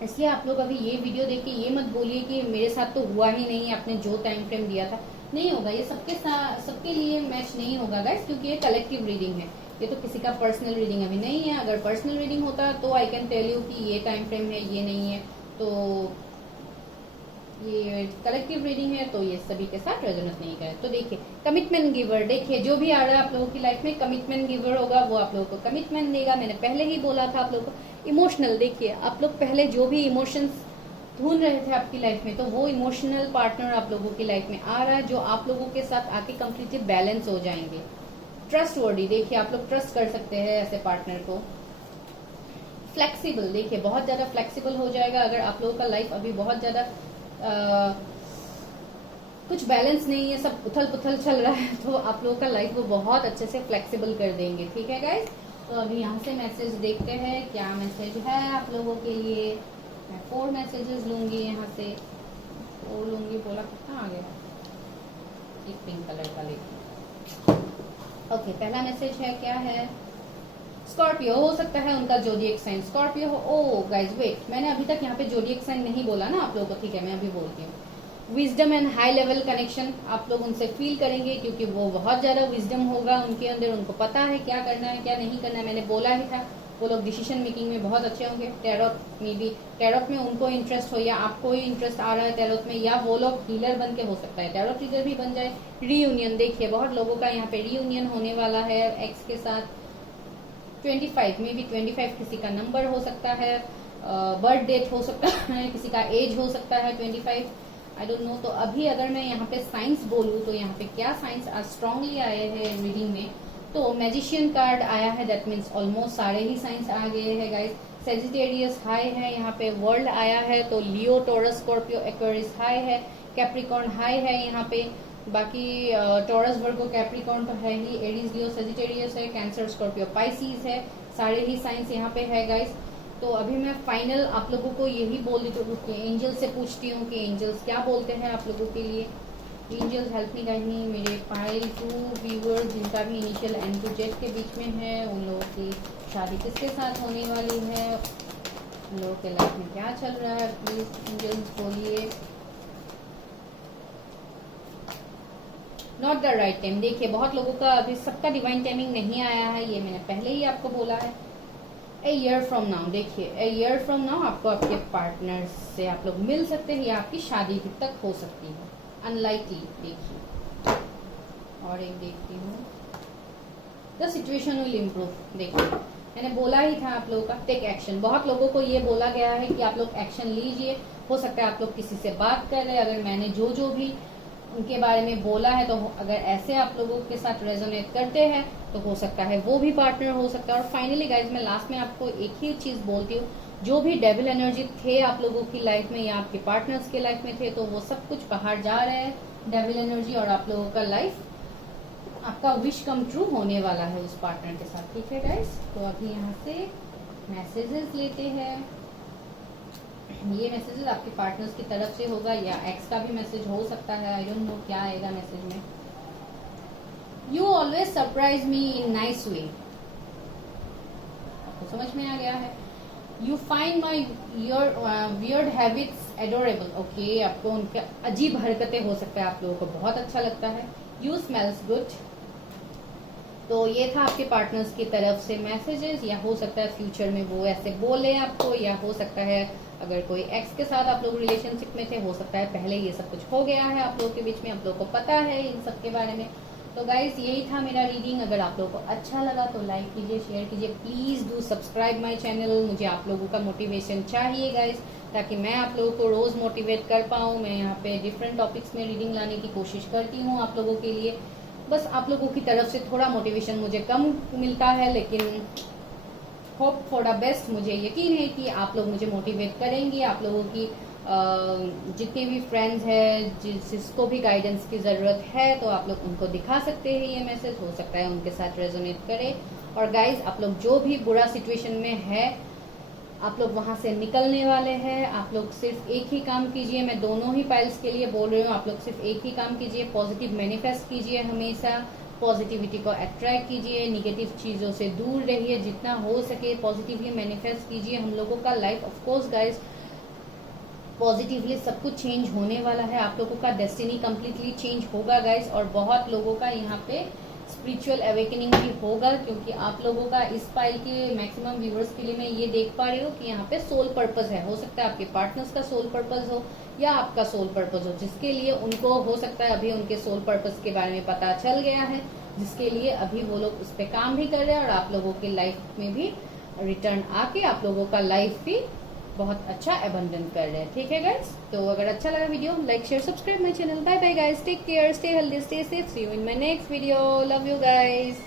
इसलिए आप लोग अभी ये वीडियो देख के ये मत बोलिए कि मेरे साथ तो हुआ ही नहीं, आपने जो टाइम फ्रेम दिया था। नहीं होगा, ये सबके साथ सबके लिए मैच नहीं होगा गाइस, क्योंकि ये कलेक्टिव रीडिंग है, ये तो किसी का पर्सनल रीडिंग अभी नहीं है। अगर पर्सनल रीडिंग होता तो आई कैन टेल यू कि ये टाइम फ्रेम है, ये नहीं है। तो ये कलेक्टिव रीडिंग है तो ये सभी के साथ रेजोनेट नहीं करे। तो देखिए कमिटमेंट गिवर, देखिए जो भी आ रहा है आप लोगों की लाइफ में कमिटमेंट गिवर होगा, वो आप लोगों को कमिटमेंट देगा। मैंने पहले ही बोला था आप लोगों को। इमोशनल, देखिए आप लोग पहले जो भी इमोशंस ढूंढ रहे थे आपकी लाइफ में, तो वो इमोशनल पार्टनर आप लोगों की लाइफ में आ रहा है, जो आप लोगों के साथ आके कम्प्लीटली बैलेंस हो जाएंगे। ट्रस्ट वर्डी, देखिए आप लोग ट्रस्ट कर सकते हैं ऐसे पार्टनर को। फ्लेक्सिबल, देखिए बहुत ज्यादा फ्लेक्सिबल हो जाएगा। अगर आप लोगों का लाइफ अभी बहुत ज्यादा कुछ बैलेंस नहीं है, सब उथल पुथल चल रहा है, तो आप लोगों का लाइफ वो बहुत अच्छे से फ्लेक्सिबल कर देंगे। ठीक है गाइस, तो अभी यहाँ से मैसेज देखते हैं क्या मैसेज है आप लोगों के लिए। मैं 4 मैसेजेस लूंगी यहाँ से, 4 लूंगी। बोला कितना आ गया, एक पिंक कलर का लेती। ओके, पहला मैसेज है, क्या है? स्कॉर्पियो, हो सकता है उनका जोडिएक साइन स्कॉर्पियो हो। ओ गाइज वेट, मैंने अभी तक यहाँ पे जोडिएक साइन नहीं बोला ना आप लोगों को, ठीक है मैं अभी बोलती हूँ। Wisdom and high level connection आप लोग उनसे फील करेंगे, क्योंकि वो बहुत ज्यादा विजडम होगा उनके अंदर, उनको पता है क्या करना है क्या नहीं करना है। मैंने बोला ही था वो लोग डिसीजन मेकिंग में बहुत अच्छे होंगे। टैरोट में भी, टैरोट में उनको इंटरेस्ट हो या आपको ही इंटरेस्ट आ रहा है टैरोट में, या वो लोग हीलर बन के, हो सकता है टैरोट रीडर भी बन जाए। रीयूनियन, देखिए बहुत लोगों का यहाँ पे रीयूनियन होने वाला है एक्स के साथ। 25 में भी 25 किसी का नंबर हो सकता है, बर्थ डेट हो सकता है, किसी का एज हो सकता है 25, आई डोंट नो। तो अभी अगर मैं यहाँ पे साइंस बोलूँ तो यहाँ पे क्या साइंस आज स्ट्रांगली आए हैं रीडिंग में, तो मैजिशियन कार्ड आया है, दैट मीन्स ऑलमोस्ट सारे ही साइंस आ गए हैं गाइस। सेजिटेरियस हाई है, यहाँ पे वर्ल्ड आया है, तो लियो, टॉरस, स्कॉर्पियो, एक्वेरियस हाई है, कैप्रिकॉर्न हाई है यहाँ पे। बाकी टॉरस, वर्गो, कैप्रिकॉर्न तो है ही, एरीज, लियो, सेजिटेरियस है, कैंसर, स्कॉर्पियो, पाइसीज है, सारे ही साइंस यहाँ पे है गाइस। तो अभी मैं फाइनल आप लोगों को यही बोल देती हूँ, एंजल से पूछती हूँ कि एंजल्स क्या बोलते हैं आप लोगों के लिए। Angels help me guide me. मेरे पाइल 2 व्यूअर्स जिनका भी इनिशियल एन टू जेड के बीच में है, उन लोगों की शादी किसके साथ होने वाली है, उन लोगों के लाइफ में क्या चल रहा है, प्लीज एंजल्स बोलिए। नॉट द राइट टाइम, देखिए बहुत लोगों का अभी सबका डिवाइन टाइमिंग नहीं आया है, ये मैंने पहले ही आपको बोला है। ए ईयर फ्रॉम नाउ, देखिए ए ईयर फ्रॉम नाउ आपको आपके पार्टनर से आप लोग मिल सकते हैं, या आपकी शादी तक हो सकती है, अनलाइकली। देखिए और एक देखती हूँ, द सिचुएशन विल इम्प्रूव। देखिए मैंने बोला ही था आप लोगों का, टेक एक्शन। बहुत लोगों को ये बोला गया है कि आप लोग एक्शन लीजिए। हो सकता है आप लोग किसी से बात कर रहे हैं, अगर मैंने जो भी उनके बारे में बोला है, तो अगर ऐसे आप लोगों के साथ रेजोनेट करते हैं तो हो सकता है वो भी पार्टनर हो सकता है। और फाइनली गाइज मैं लास्ट में आपको एक ही चीज बोलती हूँ, जो भी डेविल एनर्जी थे आप लोगों की लाइफ में या आपके पार्टनर्स के लाइफ में थे, तो वो सब कुछ बाहर जा रहे हैं डेविल एनर्जी, और आप लोगों का लाइफ, आपका विश कम ट्रू होने वाला है उस पार्टनर के साथ। ठीक है गाइज, तो अभी यहाँ से मैसेजेस लेते हैं। ये मैसेजेस आपके पार्टनर्स की तरफ से होगा, या एक्स का भी मैसेज हो सकता है, आई डोंट नो क्या आएगा मैसेज में। You always surprise me in nice way, आपको समझ में आ गया है। You find my your weird habits adorable, okay, आपको उनके अजीब हरकतें हो सकता है आप लोगों को बहुत अच्छा लगता है। यू स्मेल्स गुड, तो ये था आपके पार्टनर्स की तरफ से मैसेजेस, या हो सकता है फ्यूचर में वो ऐसे बोले आपको, या हो सकता है अगर कोई एक्स के साथ आप लोग रिलेशनशिप में थे, हो सकता है पहले ये सब कुछ हो गया है आप लोगों के बीच में, आप लोगों को पता है इन सब के बारे में। तो गाइज यही था मेरा रीडिंग। अगर आप लोगों को अच्छा लगा तो लाइक कीजिए, शेयर कीजिए, please do subscribe my channel. मुझे आप लोगों का मोटिवेशन चाहिए गाइज, ताकि मैं आप लोगों को रोज मोटिवेट कर पाऊँ। मैं यहाँ पे डिफरेंट टॉपिक्स में रीडिंग लाने की कोशिश करती हूँ आप लोगों के लिए। बस आप लोगों की तरफ से थोड़ा मोटिवेशन मुझे कम मिलता है, लेकिन होप फॉर द बेस्ट। मुझे यकीन है कि आप लोग मुझे मोटिवेट करेंगे। आप लोगों की जितने भी फ्रेंड्स हैं, जिसको भी गाइडेंस की ज़रूरत है, तो आप लोग उनको दिखा सकते हैं ये मैसेज, हो सकता है उनके साथ रेजोनेट करे। और गाइज आप लोग जो भी बुरा सिचुएशन में है, आप लोग वहां से निकलने वाले हैं। आप लोग सिर्फ एक ही काम कीजिए, मैं दोनों ही फाइल्स के लिए बोल रही हूँ, आप लोग सिर्फ एक ही काम कीजिए, पॉजिटिव मैनिफेस्ट कीजिए, हमेशा पॉजिटिविटी को अट्रैक्ट कीजिए, निगेटिव चीज़ों से दूर रहिए, जितना हो सके पॉजिटिवली मैनिफेस्ट कीजिए। हम लोगों का लाइफ ऑफकोर्स गाइज पॉजिटिवली सब कुछ चेंज होने वाला है। आप लोगों का डेस्टिनी कंप्लीटली चेंज होगा गाइस, और बहुत लोगों का यहाँ पे स्पिरिचुअल अवेकनिंग भी होगा, क्योंकि आप लोगों का इस पाइल के मैक्सिमम व्यूवर्स के लिए मैं ये देख पा रही हूँ कि यहाँ पे सोल पर्पस है। हो सकता है आपके पार्टनर्स का सोल पर्पस हो या आपका सोल पर्पस हो, जिसके लिए उनको हो सकता है अभी उनके सोल पर्पस के बारे में पता चल गया है, जिसके लिए अभी वो लोग उस पर काम भी कर रहे हैं, और आप लोगों की लाइफ में भी रिटर्न आके आप लोगों का लाइफ भी बहुत अच्छा अबंडेंट कर रहे हैं। ठीक है गाइस, तो अगर अच्छा लगा video, like share subscribe my channel. Bye bye guys, take care, stay healthy, stay safe, see you in my next video. Love you guys.